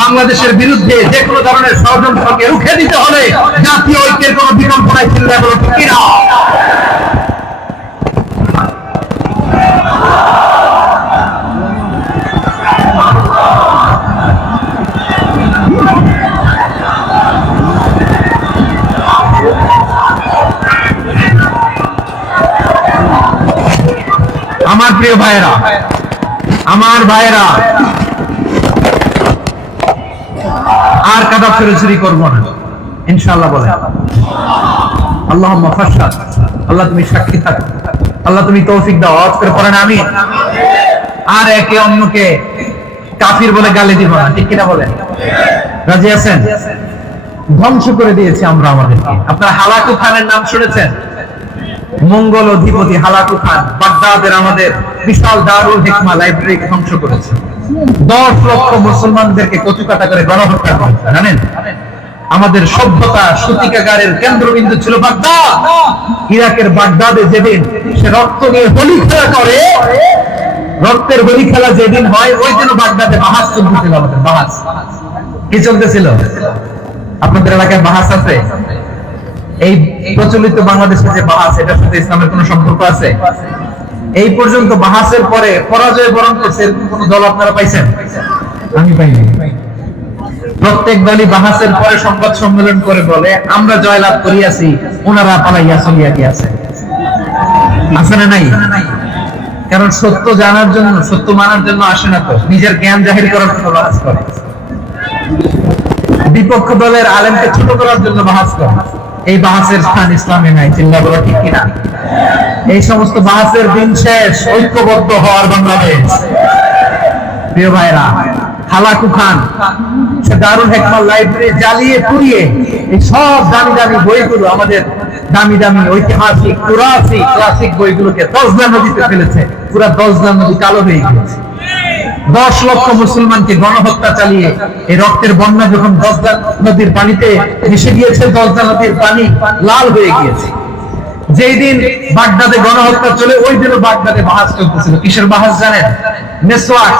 বাংলাদেশের বিরুদ্ধে যে কোনো ধরনের ষড়যন্ত্রকে রুখে দিতে হলে জাতীয় ঐক্যের কোনো বিকল্প নাই। চিন্তা করো ঠিক কিনা? আমার প্রিয় ভাইয়েরা, আমার ভাইয়েরা, আর কাদা ফেরোচুরি করবো না ইনশাআল্লাহ। বলে আল্লাহুম্মা ফাশহাদ, আল্লাহ তুমি সাক্ষী থাকো, আল্লাহ তুমি তৌফিক দাও। আওয়াজ করে পড়েন আমিন। আর একে অন্যকে কাফির বলে গালি দিব না, ঠিক কিনা বলেন? রাজি আছেন? ধ্বংস করে দিয়েছি আমরা আমাদেরকে। আপনারা হালাকু খানের নাম শুনেছেন? মঙ্গল অধিপতি হালাকু খান বাগদাদের আমাদের বিশাল দারুল হিকমা লাইব্রেরি ধ্বংস করেছে। 10 লক্ষ মুসলমানদেরকে কচুকাটা করে গণহত্যা করেছে। জানেন, আমাদের সভ্যতা সূতিকাগারের কেন্দ্রবিন্দু ছিল বাগদাদ। ইরাকের বাগদাদে যেদিন সে রক্ত নিয়ে হোলি খেলা করে, রক্তের হোলি খেলা যেদিন হয়, ওই দিন বাগদাদে বাহাস চলতেছিল। আমাদের বাহাস কি চলতেছিল? আপনাদের এলাকায় বাহাস আছে? এই প্রচলিত বাংলাদেশের যে বাহাস, এটার সাথে ইসলামের কোন সম্পর্ক আছে? এই পর্যন্ত বাহাসের পরে পরাজয় বরণ করছে কোন দল আপনারা পাইছেন? আমি পাইনি। প্রত্যেক দলই বাহাসের পরে সংবাদ সম্মেলন করে বলে আমরা জয়লাভ করিয়াছি, ওনারা পালাইয়া চলিয়া গিয়াছে। আছে না নাই? কারণ সত্য জানার জন্য, সত্য মানার জন্য আসে না, তো নিজের জ্ঞান জাহির করার জন্য বাহাস করে। বিপক্ষ দলের আলেমকে ছোট করার জন্য বাহাস করে। এই বাহাসের স্থান ইসলামে নাই। চিন্তা করো ঠিক কিনা? এই সমস্ত বাহাসের দিন শেষ। ঐক্যবদ্ধ হওয়ার বাংলাদেশ। প্রিয় ভাইরা, হালাকু খান সে দারুল হিকমা লাইব্রেরি জ্বালিয়ে পুড়িয়ে এই সব দামি দামি বইগুলো, আমাদের দামি দামি ঐতিহাসিক ক্লাসিক বইগুলোকে দজলা নদীতে ফেলেছে। পুরা দজলা নদী কালো হয়ে গেছে। 10 লক্ষ মুসলমানকে গণহত্যা চালিয়ে এই রক্তের বন্যা যখন দজলা নদীর পানিতে মিশে গিয়েছে, দজলা নদীর পানি লাল হয়ে গিয়েছে। যেই দিন বাগদাদে গণহত্যা চলে, ওই দিনও বাগদাদে বাহাস চলতেছিল। কিসের বাহাস জানেন? মেসওয়াক,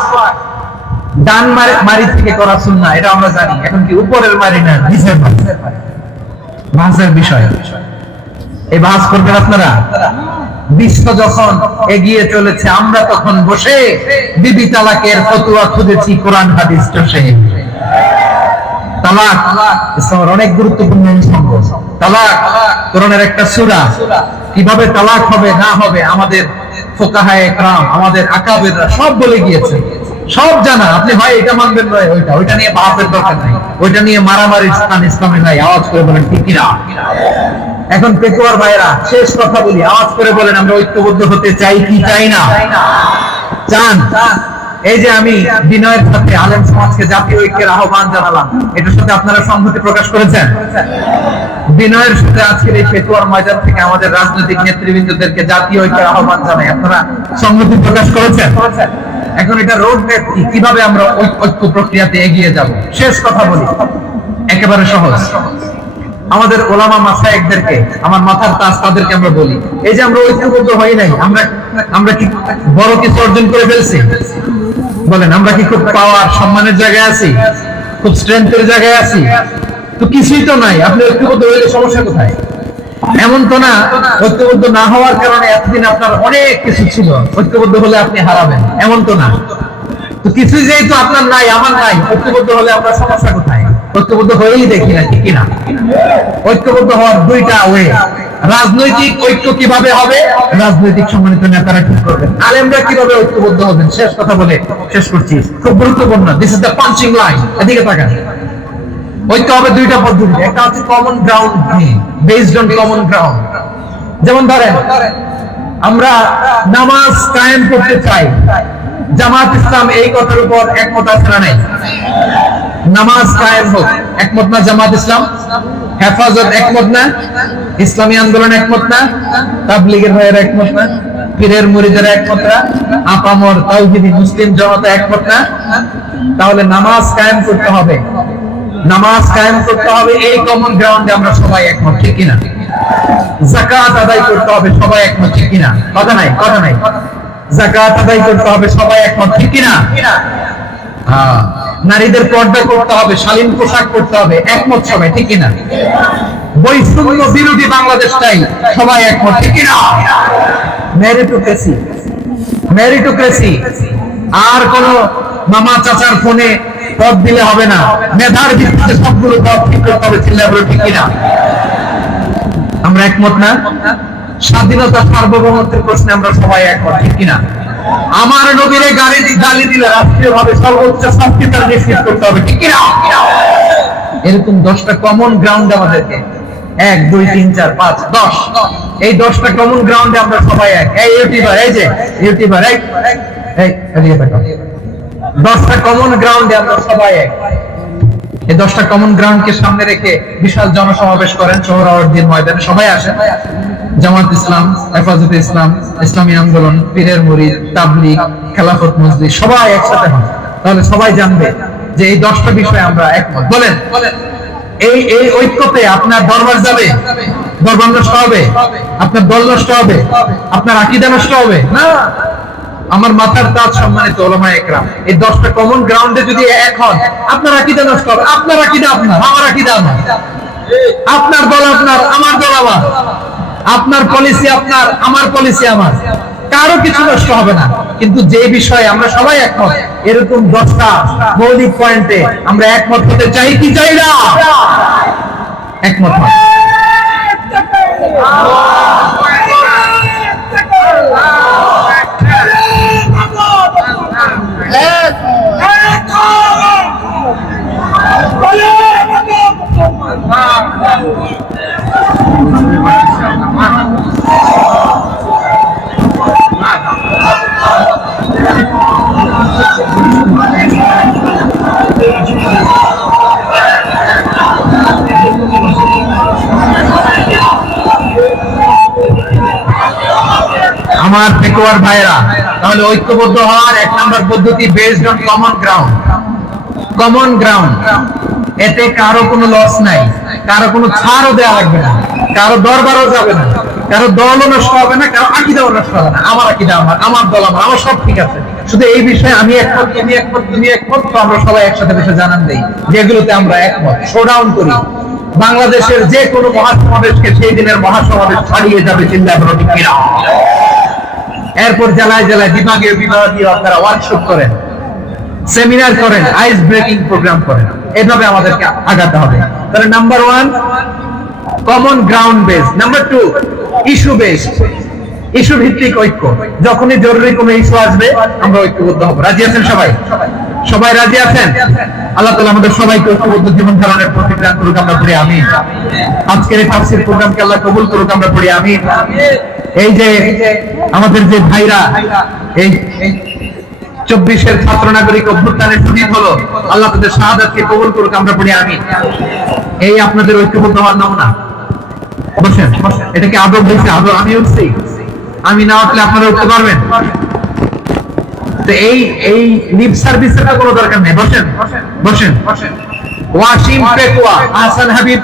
ডান মারি থেকে করা সুন্নাহ, এটা আমরা জানি। এখন কি উপরের মারি না, নিচের মারি? বাহাসের বিষয়। এই বাহাস করবেন আপনারা? বিশ্ব যখন এগিয়ে চলেছে, আমরা তখন বসে বিবি তালাকের ফতোয়া খুঁজেছি কোরআন হাদিস চষে। তালাক ইসলামের অনেক গুরুত্বপূর্ণ অঙ্গ। তালাক কোরআনের একটা সূরা। কিভাবে তালাক হবে না হবে আমাদের ফুকাহায়ে কেরাম, আমাদের আকাবেররা সব বলে গিয়েছে, সব জানা। আপনি হয় এটা মানবেন নয় ওইটা নিয়ে বাহাসের দরকার নাই, ওইটা নিয়ে মারামারির স্থান ইসলামে নাই। আওয়াজ করে বলেন ঠিক কিনা? এখন পেকুয়ার ভাইরা, শেষ কথা বলি, আওয়াজ করে বলেন আমরা ঐক্যবদ্ধ হতে চাই কি চাই না? চান? এই যে আমি বিনয়ের সাথে আলেম সমাজকে জাতীয় ঐক্যের আহ্বান জানালাম, এটার সাথে আপনারা সংহতি প্রকাশ করেছেন? বিনয়ের সাথে আজকের এই পেকুয়ার ময়দান থেকে আমাদের রাজনৈতিক নেতৃবৃন্দদেরকে জাতীয় ঐক্যের আহ্বান জানাই, আপনারা সংহতি প্রকাশ করেছেন? এখন এটা রোড ম্যাপ কি, কিভাবে আমরা ঐক্য প্রক্রিয়াতে এগিয়ে যাব? শেষ কথা বলি, একেবারে সহজ। আমাদের ওলামা মাশায়েখদেরকে, আমার মাথার তাজ তাদেরকে আমরা বলি, এই যে আমরা ঐক্যবদ্ধ হই নাই, আমরা কি বড় কিছু অর্জন করে ফেলছি? বলেন, আমরা কি খুব পাওয়ার সম্মানের জায়গায় আছি? খুব স্ট্রেংথের জায়গায় আছি? তো কিছুই তো নাই। আপনি ঐক্যবদ্ধ হইলে সমস্যা কোথায়? এমন তো না ঐক্যবদ্ধ না হওয়ার কারণে এতদিন আপনার অনেক কিছু ছিল, ঐক্যবদ্ধ হলে আপনি হারাবেন, এমন তো না। তো কিছুই যেহেতু আপনার নাই, আমার নাই, ঐক্যবদ্ধ হলে আপনার সমস্যা কোথায়? ঐক্যবদ্ধ হয়েই দেখি না, ঠিক কিনা? ঐক্যবদ্ধ হওয়ার দুইটা ওয়ে। রাজনৈতিক ঐক্য কিভাবে হবে? রাজনৈতিক সম্মানিত নেতারা ঠিক করবেন। আলেমরা কিভাবে ঐক্যবদ্ধ হবেন? শেষ কথা বলে শেষ করছি, খুব গুরুত্বপূর্ণ। This is the punching line. এদিকে তাকান। ঐক্য হবে দুইটা পদ্ধতি। একটা হচ্ছে common ground, based on common ground. যেমন ধরেন আমরা নামাজ কায়েম করতে চাই। জামাত ইসলাম এই কথার উপর একমত আছে না নাই? নামাজ কায়েম হোক, একমত না জামাত ইসলাম? হেফাজত একমত না? ইসলামী আন্দোলন একমত না? তাবলীগের ভাইয়েরা একমত না? পীরের মুরিদেরা একমত না? আপামর তাওহীদি মুসলিম জনতা একমত না? তাহলে নামাজ কায়েম করতে হবে। নামাজ কায়েম করতে হবে, এই কমন গ্রাউন্ডে আমরা সবাই একমত, ঠিক কিনা? যাকাত আদায় করতে হবে, সবাই একমত, ঠিক কিনা? কথা নাই, কথা নাই। যাকাত আদায় করতে হবে, সবাই একমত, ঠিক কিনা? হ্যাঁ। নারীদের পর্দা করতে হবে, শালীন পোশাক করতে হবে, একমত সবাই, ঠিক কিনা? বৈষম্য বিরোধী বাংলাদেশ চাই, সবাই একমত, ঠিক কিনা? মেরিটোক্রেসি, মেরিটোক্রেসি, আর কোন মামা চাচার ফোনে পদ দিলে হবে না, মেধার ভিত্তিতে সবগুলো পদ ঠিক করতে হবে, চিল্লায় বলো ঠিক কিনা? আমরা একমত না? স্বাধীনতা সার্বভৌমত্বের প্রশ্নে আমরা সবাই একমত, ঠিক কিনা? আমার নবীরে গালি দিলে রাষ্ট্রীয়ভাবে সর্বোচ্চ শাস্তি তার নিশ্চিত করতে হবে, ঠিক কিনা? এরকম 10টা কমন গ্রাউন্ড আমাদেরকে, 1 2 3 4 5 10, এই 10টা কমন গ্রাউন্ডে আমরা সবাই এক। এই ইউটিউবার, এই যে ইউটিউবার, এই এদিকে তাকাও, 10টা কমন গ্রাউন্ডে আমরা সবাই এক। এই 10টা কমন গ্রাউন্ডকে সামনে রেখে বিশাল জনসমাবেশ করেন সোহরাওয়ার্দীর ময়দানে, সবাই আসেন। জামাত ইসলাম, হেফাজতে ইসলাম, ইসলামী আন্দোলন, পীরের মুরিদ, তাবলীগ, খেলাফত মজলিস, সবাই একসাথে হন। তাহলে সবাই জানবে যে এই 10টা বিষয়ে আমরা একমত। বলেন, এই এই ঐক্যতে আপনার দরবার যাবে? দরবার নষ্ট হবে? আপনার দল নষ্ট হবে? আপনার আকীদা নষ্ট হবে না? আমার মাথার তাজ সম্মানিত উলামায়ে কেরাম, এই 10টা কমন গ্রাউন্ডে যদি এক হন, আপনার আকীদা নষ্ট হবে। আপনার আকীদা আপনার, আমার আকীদা আমার, আপনার দল আপনার, আমার দল আমার, আপনার পলিসি আপনার, আমার পলিসি আমার, কারো কিছু নষ্ট হবে না। কিন্তু যে বিষয়ে আমরা সবাই একমত, এরকম 10টা মৌলিক পয়েন্টে আমরা একমত হতে চাই কি চাই না? একমত হন। আমার পেকুয়ার ভাইরা, তাহলে ঐক্যবদ্ধ হওয়ার 1 নম্বর পদ্ধতি based on common ground. Common ground, এতে কারো কোনো লস নাই, কারো কোনো ছাড়ও দেওয়া লাগবে না, কারো দরবারও যাবে না, কারো দলও নষ্ট হবে না, কারো আকীদাও নষ্ট হবে না। আমার আকীদা আমার, আমার দল আমার, আমার সব ঠিক আছে। শুধু এই বিষয়ে আমি একমত, তুমি একমত, তুমি একমত, তো আমরা সবাই একসাথে বসে জানান দেই যেগুলোতে আমরা একমত, শোডাউন করি। বাংলাদেশের যে কোনো মহাসমাবেশকে সেই দিনের মহাসমাবেশ ছাড়িয়ে যাবে, চিন্তা করো ঠিক কিনা? এরপর জেলায় জেলায় বিভাগীয় বিভাগীয় আপনারা ওয়ার্কশপ করেন, সেমিনার করেন, আইস ব্রেকিং প্রোগ্রাম করেন। এভাবে আমাদেরকে আগাতে হবে। তাহলে number 1 common ground base, number 2 issue base, issue ভিত্তিক ঐক্য। যখনই জরুরি কোনো ইস্যু আসবে আমরা ঐক্যবদ্ধ হব। রাজি আছেন সবাই? সবাই রাজি আছেন? আল্লাহ তাআলা আমাদের সবাইকে ঐক্যবদ্ধ জীবন ধারণের প্রতিজ্ঞা করুক, আমরা পড়ি আমিন। আজকের এই তাফসীর প্রোগ্রামকে আল্লাহ কবুল করুক, আমরা পড়ি আমিন। এই যে আমাদের যে ভাইরা এই 24-এর ছাত্র নাগরিক অভ্যুত্থানের শহীদ হলো, আল্লাহ তাদের শাহাদাতকে কবুল করুক, আমরা পড়ি আমিন। এই আপনাদের ঐক্যবদ্ধ হওয়ার নমুনা। বসেন, এটা কি আদব হয়েছে? আদব আমি উঠছি, আমি না উঠলে আপনারা উঠতে পারবেন? তো এই লিপ সার্ভিসের কোনো দরকার নেই। বসেন বসেন। ওয়াসিম পেকুয়া, আহসান হাবিব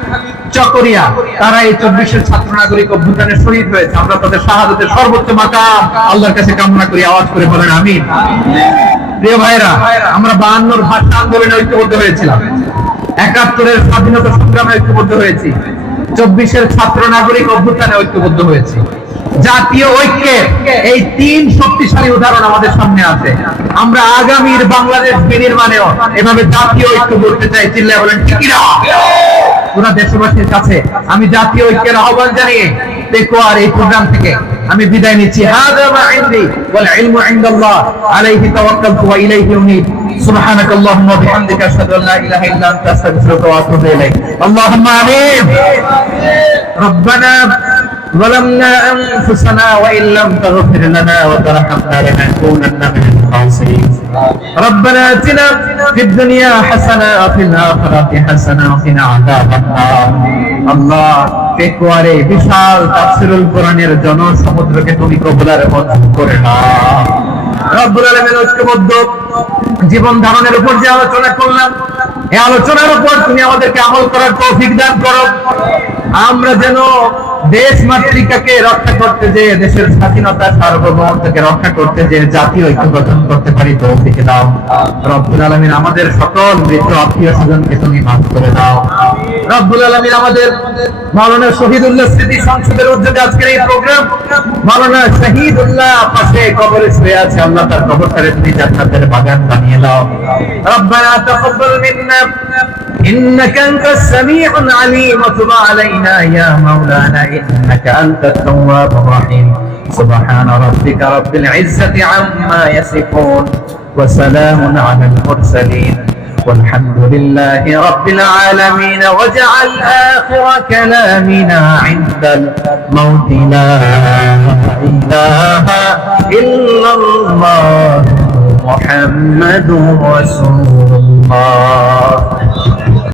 চকরিয়া, তারা এই 24-এর ছাত্র নাগরিক অভ্যুত্থানে শহীদ হয়েছে। আমরা তাদের শাহাদাতের সর্বোচ্চ মাকাম আল্লাহর কাছে কামনা করি। আওয়াজ করে বলেন আমিন। প্রিয় ভাইরা, আমরা 52-র ভাষা আন্দোলনে ঐক্যবদ্ধ হয়েছিলাম, 71-এর স্বাধীনতা সংগ্রামে ঐক্যবদ্ধ হয়েছি, 24-এর ছাত্র নাগরিক অভ্যুত্থানে ঐক্যবদ্ধ হয়েছি। জাতীয় ঐক্যের এই 3 শক্তিশালী উদাহরণ আমাদের সামনে আছে। আমরা আগামীর বাংলাদেশ বিনির্মাণেও এভাবে জাতীয় ঐক্য করতে চাই, চিল্লায় বলেন ঠিক কিনা? পুরো দেশবাসীর কাছে আমি জাতীয় ঐক্যের আহ্বান জানিয়ে পেকুয়ার এই প্রোগ্রাম থেকে আমি বিদায় নিচ্ছি। হাযা মা ইনদি ওয়াল ইলমু ইনদাল্লাহ আলাইহি তাওয়াক্কালতু ওয়া ইলাইহি উনীব। সুবহানাকাল্লাহুম্মা ওয়া বিহামদিকা আশহাদু আল্লা ইলাহা ইল্লা আনতা আস্তাগফিরুকা ওয়া আতুবু ইলাইক। আল্লাহুম্মা আমিন। রব্বানা ظلمنا أنفسنا وإن لم تغفر لنا وترحمنا لنكونن من الخاسرين ربنا آتنا في الدنيا حسنة وفي الآخرة حسنة وقنا عذاب النار আল্লাহ পেকুয়ারে বিশাল তাফসীরুল কোরআনের জনসমুদ্রকে তুমি কবুলারে মঞ্জুর করে নাও রব্বুল আলামিন ঐক্যবদ্ধ জীবন ধারণের উপর যে আলোচনা করলাম এই আলোচনার উপর তুমি আমাদেরকে আমল করার তৌফিক দান করো আমরা যেন দেশ মাতৃকাকে রক্ষা করতে যে দেশের স্বাধীনতা সার্বভৌমত্বকে রক্ষা করতে যে জাতীয় ঐক্য গঠন করতে পারি তৌফিক দাও রব্বুল আলামিন আমাদের সকল মৃত আত্মীয় স্বজনকে তুমি মাফ করে দাও রব্বুল আলামিন আমাদের মাওলানা শহীদুল্লাহ স্মৃতি সংসদের উদ্যোগে আজকের এই প্রোগ্রাম মাওলানা শহীদুল্লাহ পাশে কবরে শুয়ে আছে আল্লাহ তার কবরটারে তুমি জান্নাতের বাগান বানিয়ে দাও রব্বানা তাকাব্বাল মিন্না إنك أنت السميع العليم وتب علينا يا مولانا إنك أنت التواب الرحيم سبحان ربك رب العزة عما يصفون وسلام على المرسلين والحمد لله رب العالمين واجعل آخر كلامنا عند الموت لا إله إلا الله محمد رسول الله